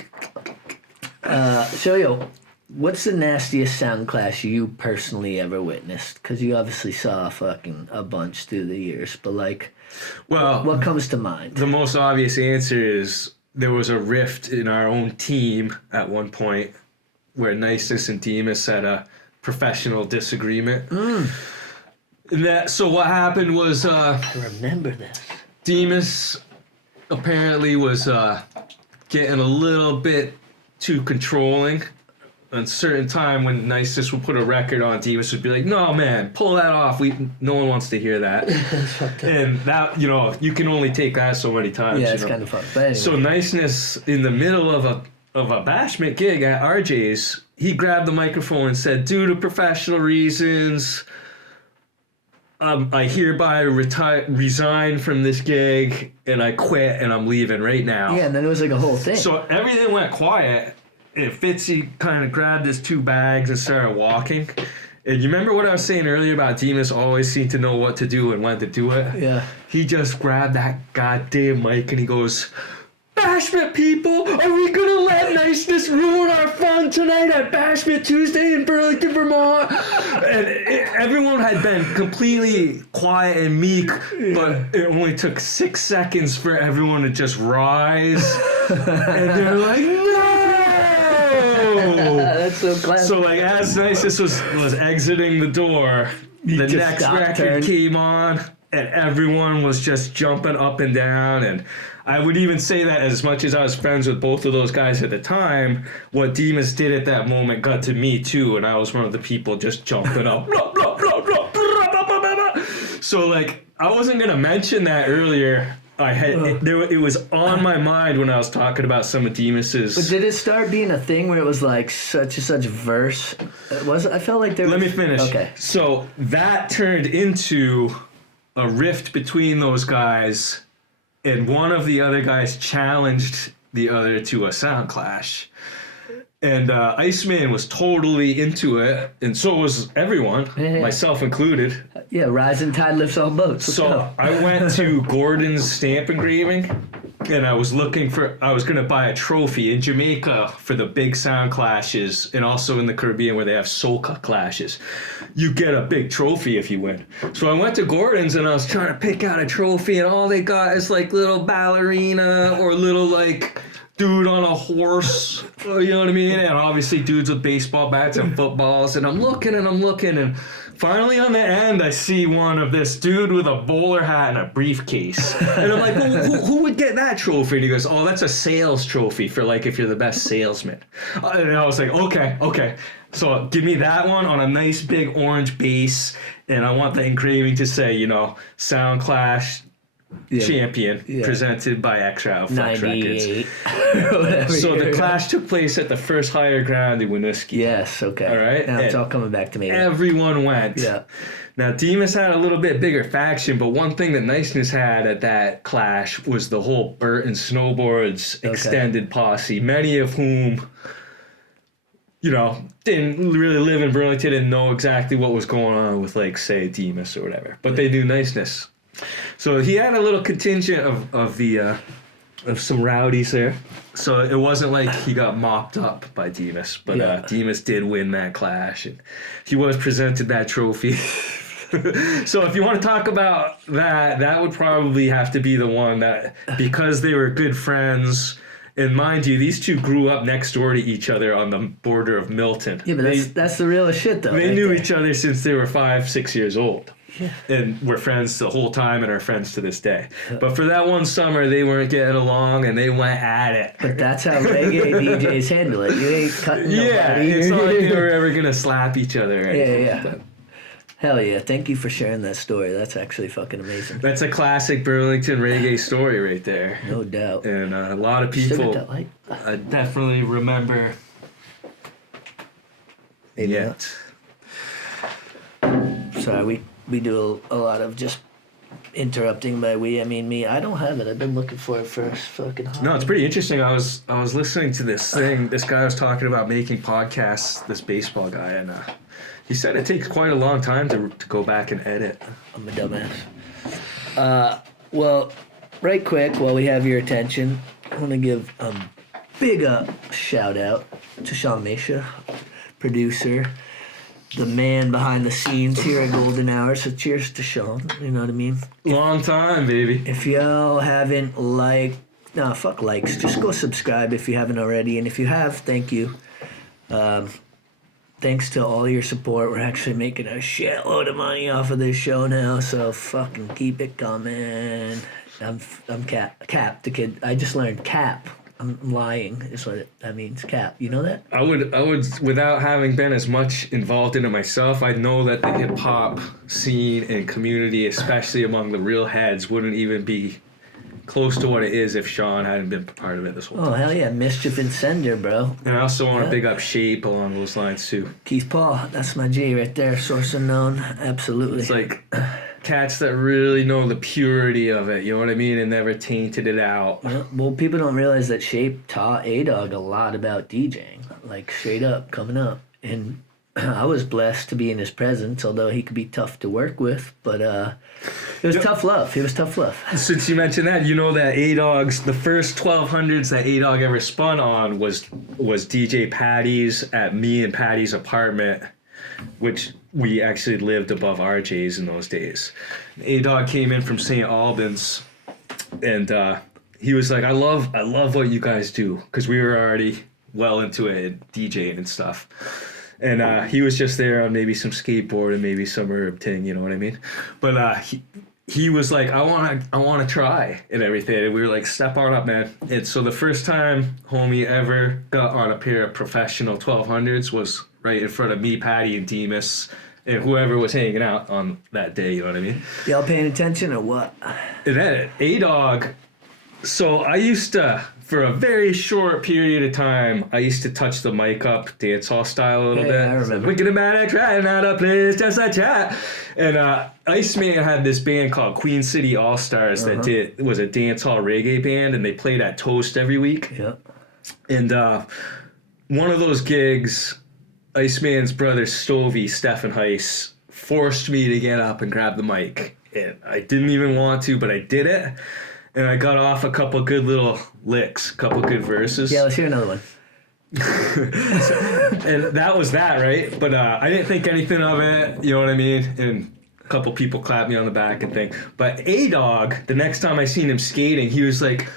So, yo, what's the nastiest sound clash you personally ever witnessed? Because you obviously saw fucking a bunch through the years, but, like, Well, what comes to mind? the most obvious answer is there was a rift in our own team at one point where Niceness and Demas had a professional disagreement. So what happened was I remember this. Demas apparently was getting a little bit too controlling. At a certain time when Niceness would put a record on, Demas would be like, "No, man, pull that off. No one wants to hear that." And that, you know, you can only take that so many times. Yeah, it's you know? kind of fun. But anyway. So Niceness, in the middle of a bashment gig at RJ's, he grabbed the microphone and said, "Due to professional reasons, I hereby resign from this gig, and I quit, and I'm leaving right now." Yeah, and then it was like a whole thing. So everything went quiet, and Fitzy kind of grabbed his 2 bags and started walking. And you remember what I was saying earlier about Demas always seemed to know what to do and when to do it? Yeah. He just grabbed that goddamn mic and he goes, "Bashment people, are we gonna let Niceness ruin our fun tonight at Bashment Tuesday in Burlington, Vermont?" And everyone had been completely quiet and meek, but it only took 6 seconds for everyone to just rise. And they're like, "No!" That's so classic. So, like, as Niceness was exiting the door, the just next stopped, record turned. came on, and everyone was just jumping up and down. And I would even say that as much as I was friends with both of those guys at the time, what Demas did at that moment got to me too, and I was one of the people just jumping up. Blah, blah, blah, blah, blah, blah, blah, blah. So, like, I wasn't gonna mention that earlier. It was on my mind when I was talking about some of Demas's. But did it start being a thing where it was like such and such verse? I felt like there was... Let me finish. Okay. So that turned into a rift between those guys, and one of the other guys challenged the other to a sound clash. And Iceman was totally into it, and so was everyone, Yeah. myself included. Yeah, rising tide lifts all boats. Let's So go. I went to Gordon's stamp engraving, and I was going to buy a trophy in Jamaica for the big sound clashes, and also in the Caribbean where they have soca clashes. You get a big trophy if you win. So I went to Gordon's, and I was trying to pick out a trophy, and all they got is like little ballerina or little like dude on a horse, you know what I mean? And obviously dudes with baseball bats and footballs. And I'm looking, and Finally, on the end, I see one of this dude with a bowler hat and a briefcase. And I'm like, well, who would get that trophy? And he goes, oh, that's a sales trophy for, like, if you're the best salesman. And I was like, okay. So give me that one on a nice big orange base. And I want the engraving to say, you know, Sound Clash champion presented by X-Rat Flex Records. So the clash took place at the first higher ground in Winooski. Yes, okay. All right. Now it's all coming back to me. Everyone went. Yeah. Now Demas had a little bit bigger faction, but one thing that Niceness had at that clash was the whole Burton Snowboards extended posse, many of whom, you know, didn't really live in Burlington and know exactly what was going on with, like, say, Demas or whatever, but they knew Niceness. So he had a little contingent of some rowdies there. So it wasn't like he got mopped up by Demas, but Demas did win that clash, and he was presented that trophy. So if you want to talk about that, that would probably have to be the one that, because they were good friends. And mind you, these two grew up next door to each other on the border of Milton. Yeah, but that's the realest shit, though. They knew each other since they were 5-6 years old. Yeah. And we're friends the whole time and are friends to this day. But for that one summer, they weren't getting along and they went at it. But that's how reggae DJs handle it. You ain't cutting nobody. Yeah, it's not like they were ever going to slap each other. Yeah. Hell yeah. Thank you for sharing that story. That's actually fucking amazing. That's a classic Burlington reggae story right there. No doubt. And a lot of people definitely remember it. Sorry, we do a lot of just interrupting by we. I mean me. I don't have it. I've been looking for it for fucking hot. No, it's pretty interesting. I was listening to this thing. This guy was talking about making podcasts, this baseball guy, and he said it takes quite a long time to go back and edit. I'm a dumbass. Well, right quick, while we have your attention, I want to give a big shout out to Shaun, producer, the man behind the scenes here at Golden Hour. So cheers to Shaun. You know what I mean? Long time, baby. If y'all haven't fuck likes. Just go subscribe if you haven't already. And if you have, thank you. Thanks to all your support. We're actually making a shitload of money off of this show now. So fucking keep it coming. I'm Cap, the kid. I just learned Cap. I'm lying is what that means. Cap. You know that? I would, without having been as much involved in it myself, I know that the hip hop scene and community, especially among the real heads, wouldn't even be close to what it is if Shaun hadn't been part of it this whole time. Oh, hell yeah. Mischief and Sender, bro. And I also want to big up Shape along those lines, too. Keith Paul. That's my G right there. Source unknown. Absolutely. It's like cats that really know the purity of it, you know what I mean, and never tainted it out. Yeah, well, people don't realize that Shape taught A-Dog a lot about DJing, like straight up coming up. And I was blessed to be in his presence, although he could be tough to work with, but it was tough love. It was tough love. Since you mentioned that, you know that A-Dog's, the first 1200s that A-Dog ever spun on was DJ Patty's at me and Patty's apartment, which we actually lived above RJ's in those days. A-Dog came in from St. Albans, and he was like, I love what you guys do, because we were already well into it, DJing and stuff. And he was just there on maybe some skateboard and maybe some herb ting, you know what I mean? But he was like, I want to try and everything. And we were like, step on up, man. And so the first time homie ever got on a pair of professional 1200s was right in front of me, Patty, and Demas, and whoever was hanging out on that day, you know what I mean? Y'all paying attention or what? And then A-Dog, so I used to, for a very short period of time, I used to touch the mic up, dancehall style a little bit. I remember. Wicked and Manic, riding out of place, just a chat. And Iceman had this band called Queen City All Stars that was a dancehall reggae band, and they played at Toast every week. Yep. And one of those gigs, Iceman's brother Stovey, Stefan Heiss, forced me to get up and grab the mic. And I didn't even want to, but I did it. And I got off a couple good little licks, a couple good verses. Yeah, let's hear another one. And that was that, right? But I didn't think anything of it, you know what I mean? And a couple people clapped me on the back and thing. But A-Dog, the next time I seen him skating, he was like,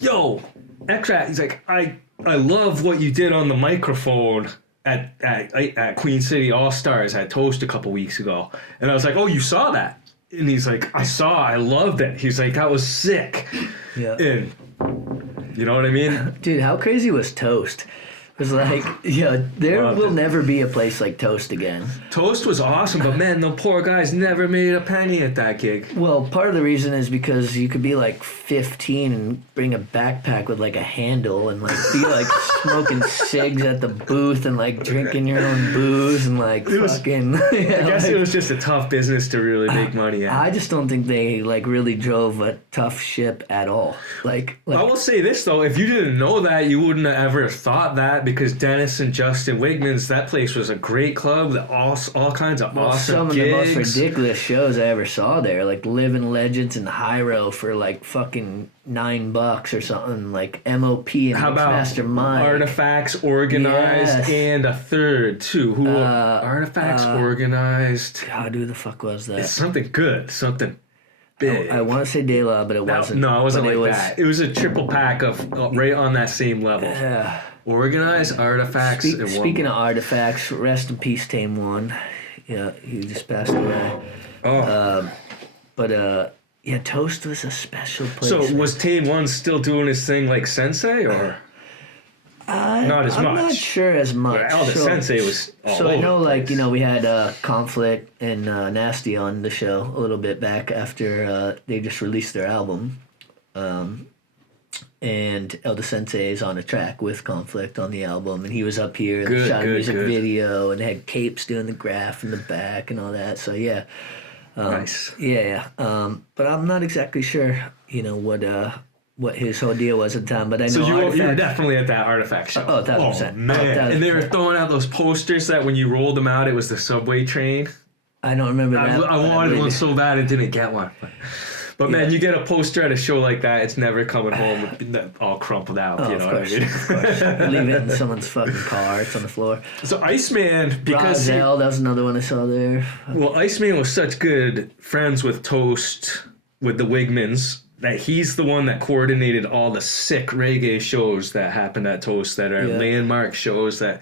yo, X-Rat, he's like, I love what you did on the microphone at Queen City All Stars at Toast a couple weeks ago, and I was like, "Oh, you saw that?" And he's like, I loved it. He's like, that was sick. Yeah. And you know what I mean? Dude, how crazy was Toast? It was like, there will never be a place like Toast again. Toast was awesome, but man, the poor guys never made a penny at that gig. Well, part of the reason is because you could be like 15 and bring a backpack with like a handle and like be like smoking cigs at the booth and like drinking your own booze and like fucking. I guess it was just a tough business to really make money at. I just don't think they like really drove a tough ship at all. Like I will say this though, if you didn't know that, you wouldn't have ever thought that, because Dennis and Justin Wigman's, that place was a great club. All kinds of awesome some gigs. of the most ridiculous shows I ever saw there, like Living Legends in the High Row for like fucking $9 or something, like MOP and How about Mixmaster Mike. Artifacts Organized and a third too. Artifacts Organized. God, who the fuck was that? It's something good, something big. I want to say De La, but it wasn't. No, it wasn't but like that. It was a triple pack of right on that same level. Yeah. Organized, Artifacts, and Speaking of Artifacts, rest in peace, Tame One. Yeah, he just passed away. Yeah, Toast was a special place. So was Tame One still doing his thing like Sensei, or not as much? I'm not sure as much. Well, the Sensei was all So I know, over the like, place. we had Conflict and Nasty on the show a little bit back after they just released their album. And El Sensei is on a track with Conflict on the album, and he was up here and shot a music video, and had Capes doing the graph in the back and all that. So yeah, nice. Yeah. But I'm not exactly sure, what his whole deal was at the time. But I know. So you were definitely at that Artifact show. Oh, 1,000%. Oh, man. 1,000%. And they were throwing out those posters that when you rolled them out, it was the subway train. I don't remember that. I wanted one so bad and didn't get one. But man, you get a poster at a show like that, it's never coming home all crumpled out. Oh, you know of course, what I mean? of course. Leave it in someone's fucking car. It's on the floor. So Iceman, because Rozelle, that was another one I saw there. well, Iceman was such good friends with Toast, with the Wigmans, that he's the one that coordinated all the sick reggae shows that happened at Toast, that are landmark shows that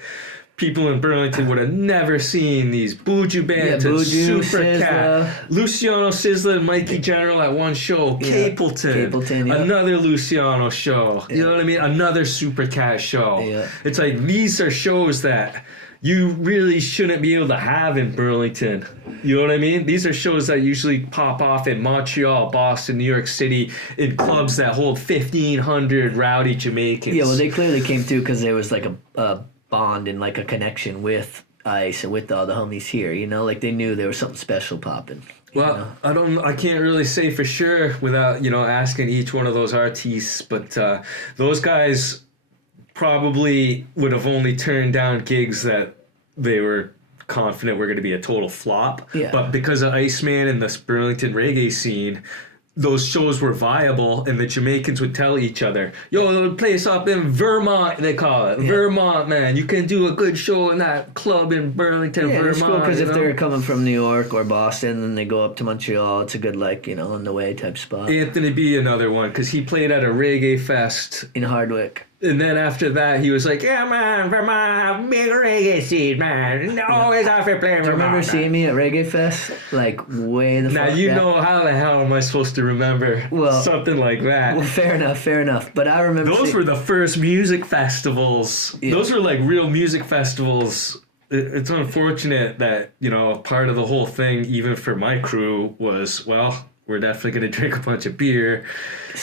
people in Burlington would have never seen. These Buju bands and Buju, Super Cat, Luciano Sizzla and Mikey General at one show, Capleton, another Luciano show. You know what I mean? Another Super Cat show. Yeah. It's like these are shows that you really shouldn't be able to have in Burlington. You know what I mean? These are shows that usually pop off in Montreal, Boston, New York City, in clubs that hold 1,500 rowdy Jamaicans. Yeah, well, they clearly came through because there was like a bond and like a connection with Ice and with all the homies here. Like they knew there was something special popping. Well, I can't really say for sure without asking each one of those artists, but those guys probably would have only turned down gigs that they were confident were going to be a total flop. Yeah. But because of Iceman and this Burlington reggae scene, those shows were viable, and the Jamaicans would tell each other, "Yo, the place up in Vermont, they call it Vermont, man. You can do a good show in that club in Burlington, Vermont." It's cool because if they're coming from New York or Boston and they go up to Montreal, it's a good on the way type spot. Anthony B, another one, because he played at a reggae fest In Hardwick. And then after that, he was like, "Yeah, man, Vermont, big reggae scene, man. Always out there playing Vermont." Do you remember seeing me at Reggae Fest? Like, way the now, fuck you back? know, how the hell am I supposed to remember something like that? Well, fair enough. But I remember... Those were the first music festivals. Yeah. Those were like real music festivals. It's unfortunate that, part of the whole thing, even for my crew, was, well, we're definitely going to drink a bunch of beer.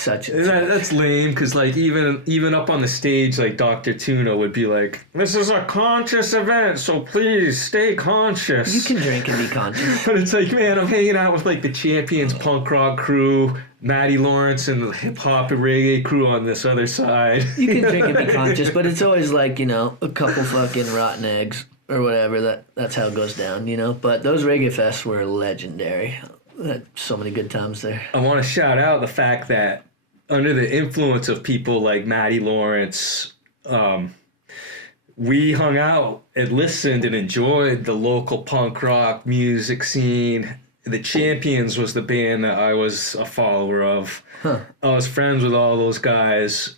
That's lame, because even up on the stage, like Dr. Tuna would be like, "This is a conscious event, so please stay conscious." You can drink and be conscious. But it's like, man, I'm hanging out with like the Champions punk rock crew, Matty Lawrence, and the hip hop and reggae crew on this other side. You can drink and be conscious, but it's always like, a couple fucking rotten eggs or whatever. That's how it goes down, But those reggae fests were legendary. Had so many good times there. I want to shout out the fact that under the influence of people like Matty Lawrence, we hung out and listened and enjoyed the local punk rock music scene. The Champions was the band that I was a follower of. I was friends with all those guys.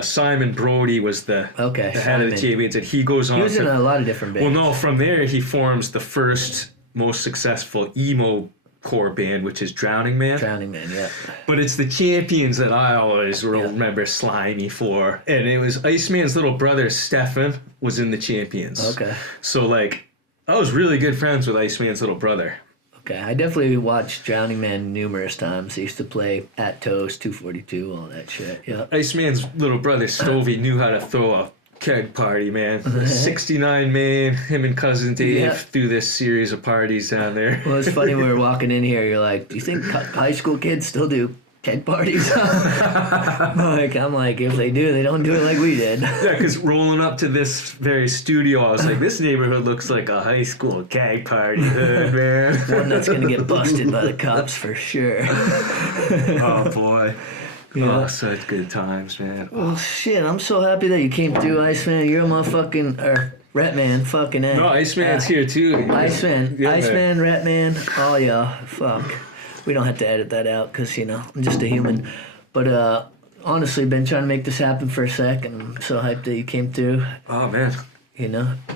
Simon Brody was the head of the Simon. champions, and he goes on. He was in a lot of different bands. Well, no, from there he forms the first most successful emo core band, which is Drowning Man. Drowning Man, yeah. But it's the champions that I always remember Slimy for, and it was Iceman's little brother Stefan was in the champions. Okay. So like, I was really good friends with Iceman's little brother. Okay, I definitely watched Drowning Man numerous times. He used to play At Toast, 242, all that shit. Yeah. Iceman's little brother Stovey knew how to throw a keg party, man. 69 man, him and cousin Dave threw this series of parties down there. Well, it's funny, we were walking in here, you're like, do you think high school kids still do keg parties? I'm like, if they do, they don't do it like we did. Yeah, because rolling up to this very studio, I was like, this neighborhood looks like a high school keg party hood, man. One that's going to get busted by the cops for sure. Oh, boy. Yeah. Oh, such good times, man. Well, shit, I'm so happy that you came through, Iceman. You're a motherfucking, Rhettman, fucking A. No, Iceman's here, too. Iceman, Yeah, Iceman, Rhettman, all y'all, fuck. We don't have to edit that out because, I'm just a human. But honestly, been trying to make this happen for a sec, and I'm so hyped that you came through. Oh, man.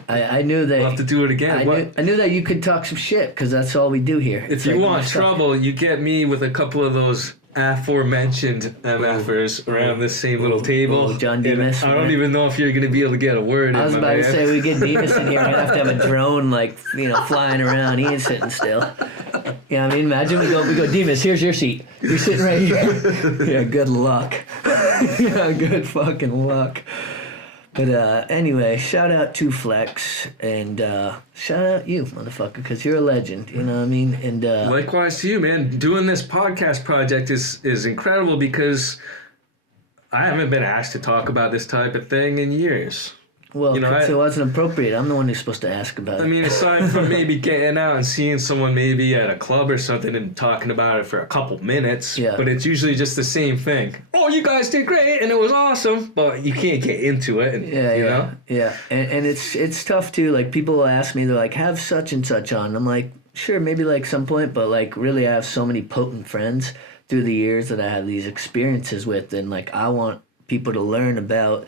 I knew that... We'll have to do it again. I knew that you could talk some shit because that's all we do here. If you want trouble, you get me with a couple of those aforementioned MFers around this same little table. John Demas. I don't even know if you're going to be able to get a word in, I was about to say, we get Demas in here, we're going to have a drone, flying around. He ain't sitting still. Yeah, imagine we go, Demas, here's your seat. You're sitting right here. Yeah, good luck. Yeah, good fucking luck. But anyway, shout out to Flex, and shout out you, motherfucker, because you're a legend, you know what I mean? And likewise to you, man. Doing this podcast project is incredible because I haven't been asked to talk about this type of thing in years. Well, it wasn't appropriate. I'm the one who's supposed to ask about it. I mean, aside from maybe getting out and seeing someone maybe at a club or something and talking about it for a couple minutes, but it's usually just the same thing. Oh, you guys did great and it was awesome, but you can't get into it. And, Yeah. And it's tough too. Like, people will ask me, they're like, have such and such on. And I'm like, sure, maybe some point, but really I have so many potent friends through the years that I have these experiences with, and I want people to learn about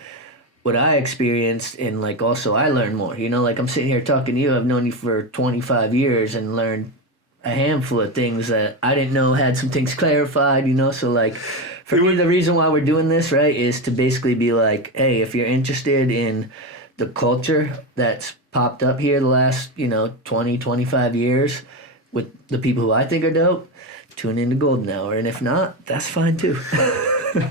what I experienced, and also I learned more. I'm sitting here talking to you. I've known you for 25 years and learned a handful of things that I didn't know, had some things clarified, So for me, the reason why we're doing this, right, is to basically be like, hey, if you're interested in the culture that's popped up here the last, 20, 25 years with the people who I think are dope, tune into Golden Hour. And if not, that's fine too.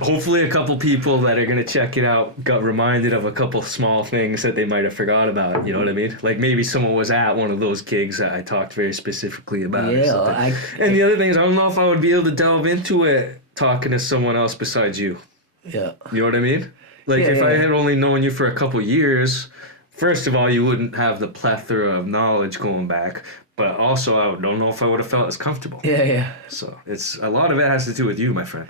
Hopefully a couple people that are going to check it out got reminded of a couple small things that they might have forgot about, you know what I mean? Like maybe someone was at one of those gigs that I talked very specifically about. Yeah. And the other thing is, I don't know if I would be able to delve into it talking to someone else besides you. Yeah. You know what I mean? If I had only known you for a couple years, first of all, you wouldn't have the plethora of knowledge going back. But also, I don't know if I would have felt as comfortable. Yeah. So it's a lot of it has to do with you, my friend.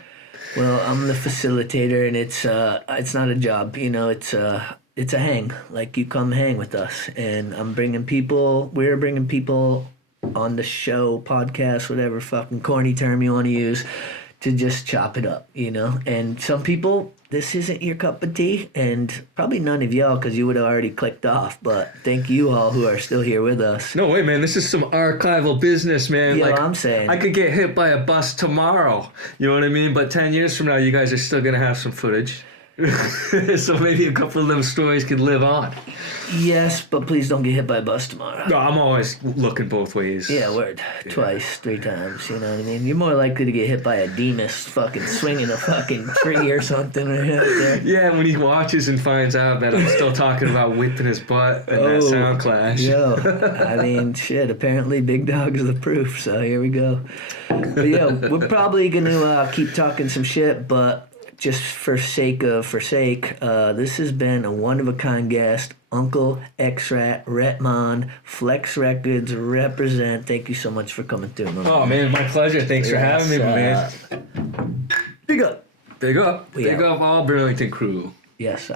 Well, I'm the facilitator, and it's not a job, it's a hang. You come hang with us, and we're bringing people on the show, podcast, whatever fucking corny term you want to use, to just chop it up, And some people, this isn't your cup of tea, and probably none of y'all, because you would have already clicked off, but thank you all who are still here with us. No way, man. This is some archival business, man. Yeah, I'm saying. I could get hit by a bus tomorrow. You know what I mean? But 10 years from now, you guys are still going to have some footage. So maybe a couple of them stories could live on. Yes, but please don't get hit by a bus tomorrow. No, I'm always looking both ways. Yeah, word. Yeah. Twice, 3 times, you know what I mean? You're more likely to get hit by a Demas fucking swinging a fucking tree or something right out there. Yeah, when he watches and finds out that I'm still talking about whipping his butt and that sound clash. Yo, shit, apparently Big Dog's the proof, so here we go. But yeah, we're probably going to keep talking some shit, but just for sake, this has been a one-of-a-kind guest, Uncle X-Rat, Rhettman, Flex Records, represent. Thank you so much for coming through, man. Oh, man, my pleasure. Thanks for having me, man. Big up. Big up. Big up all Burlington crew. Yes,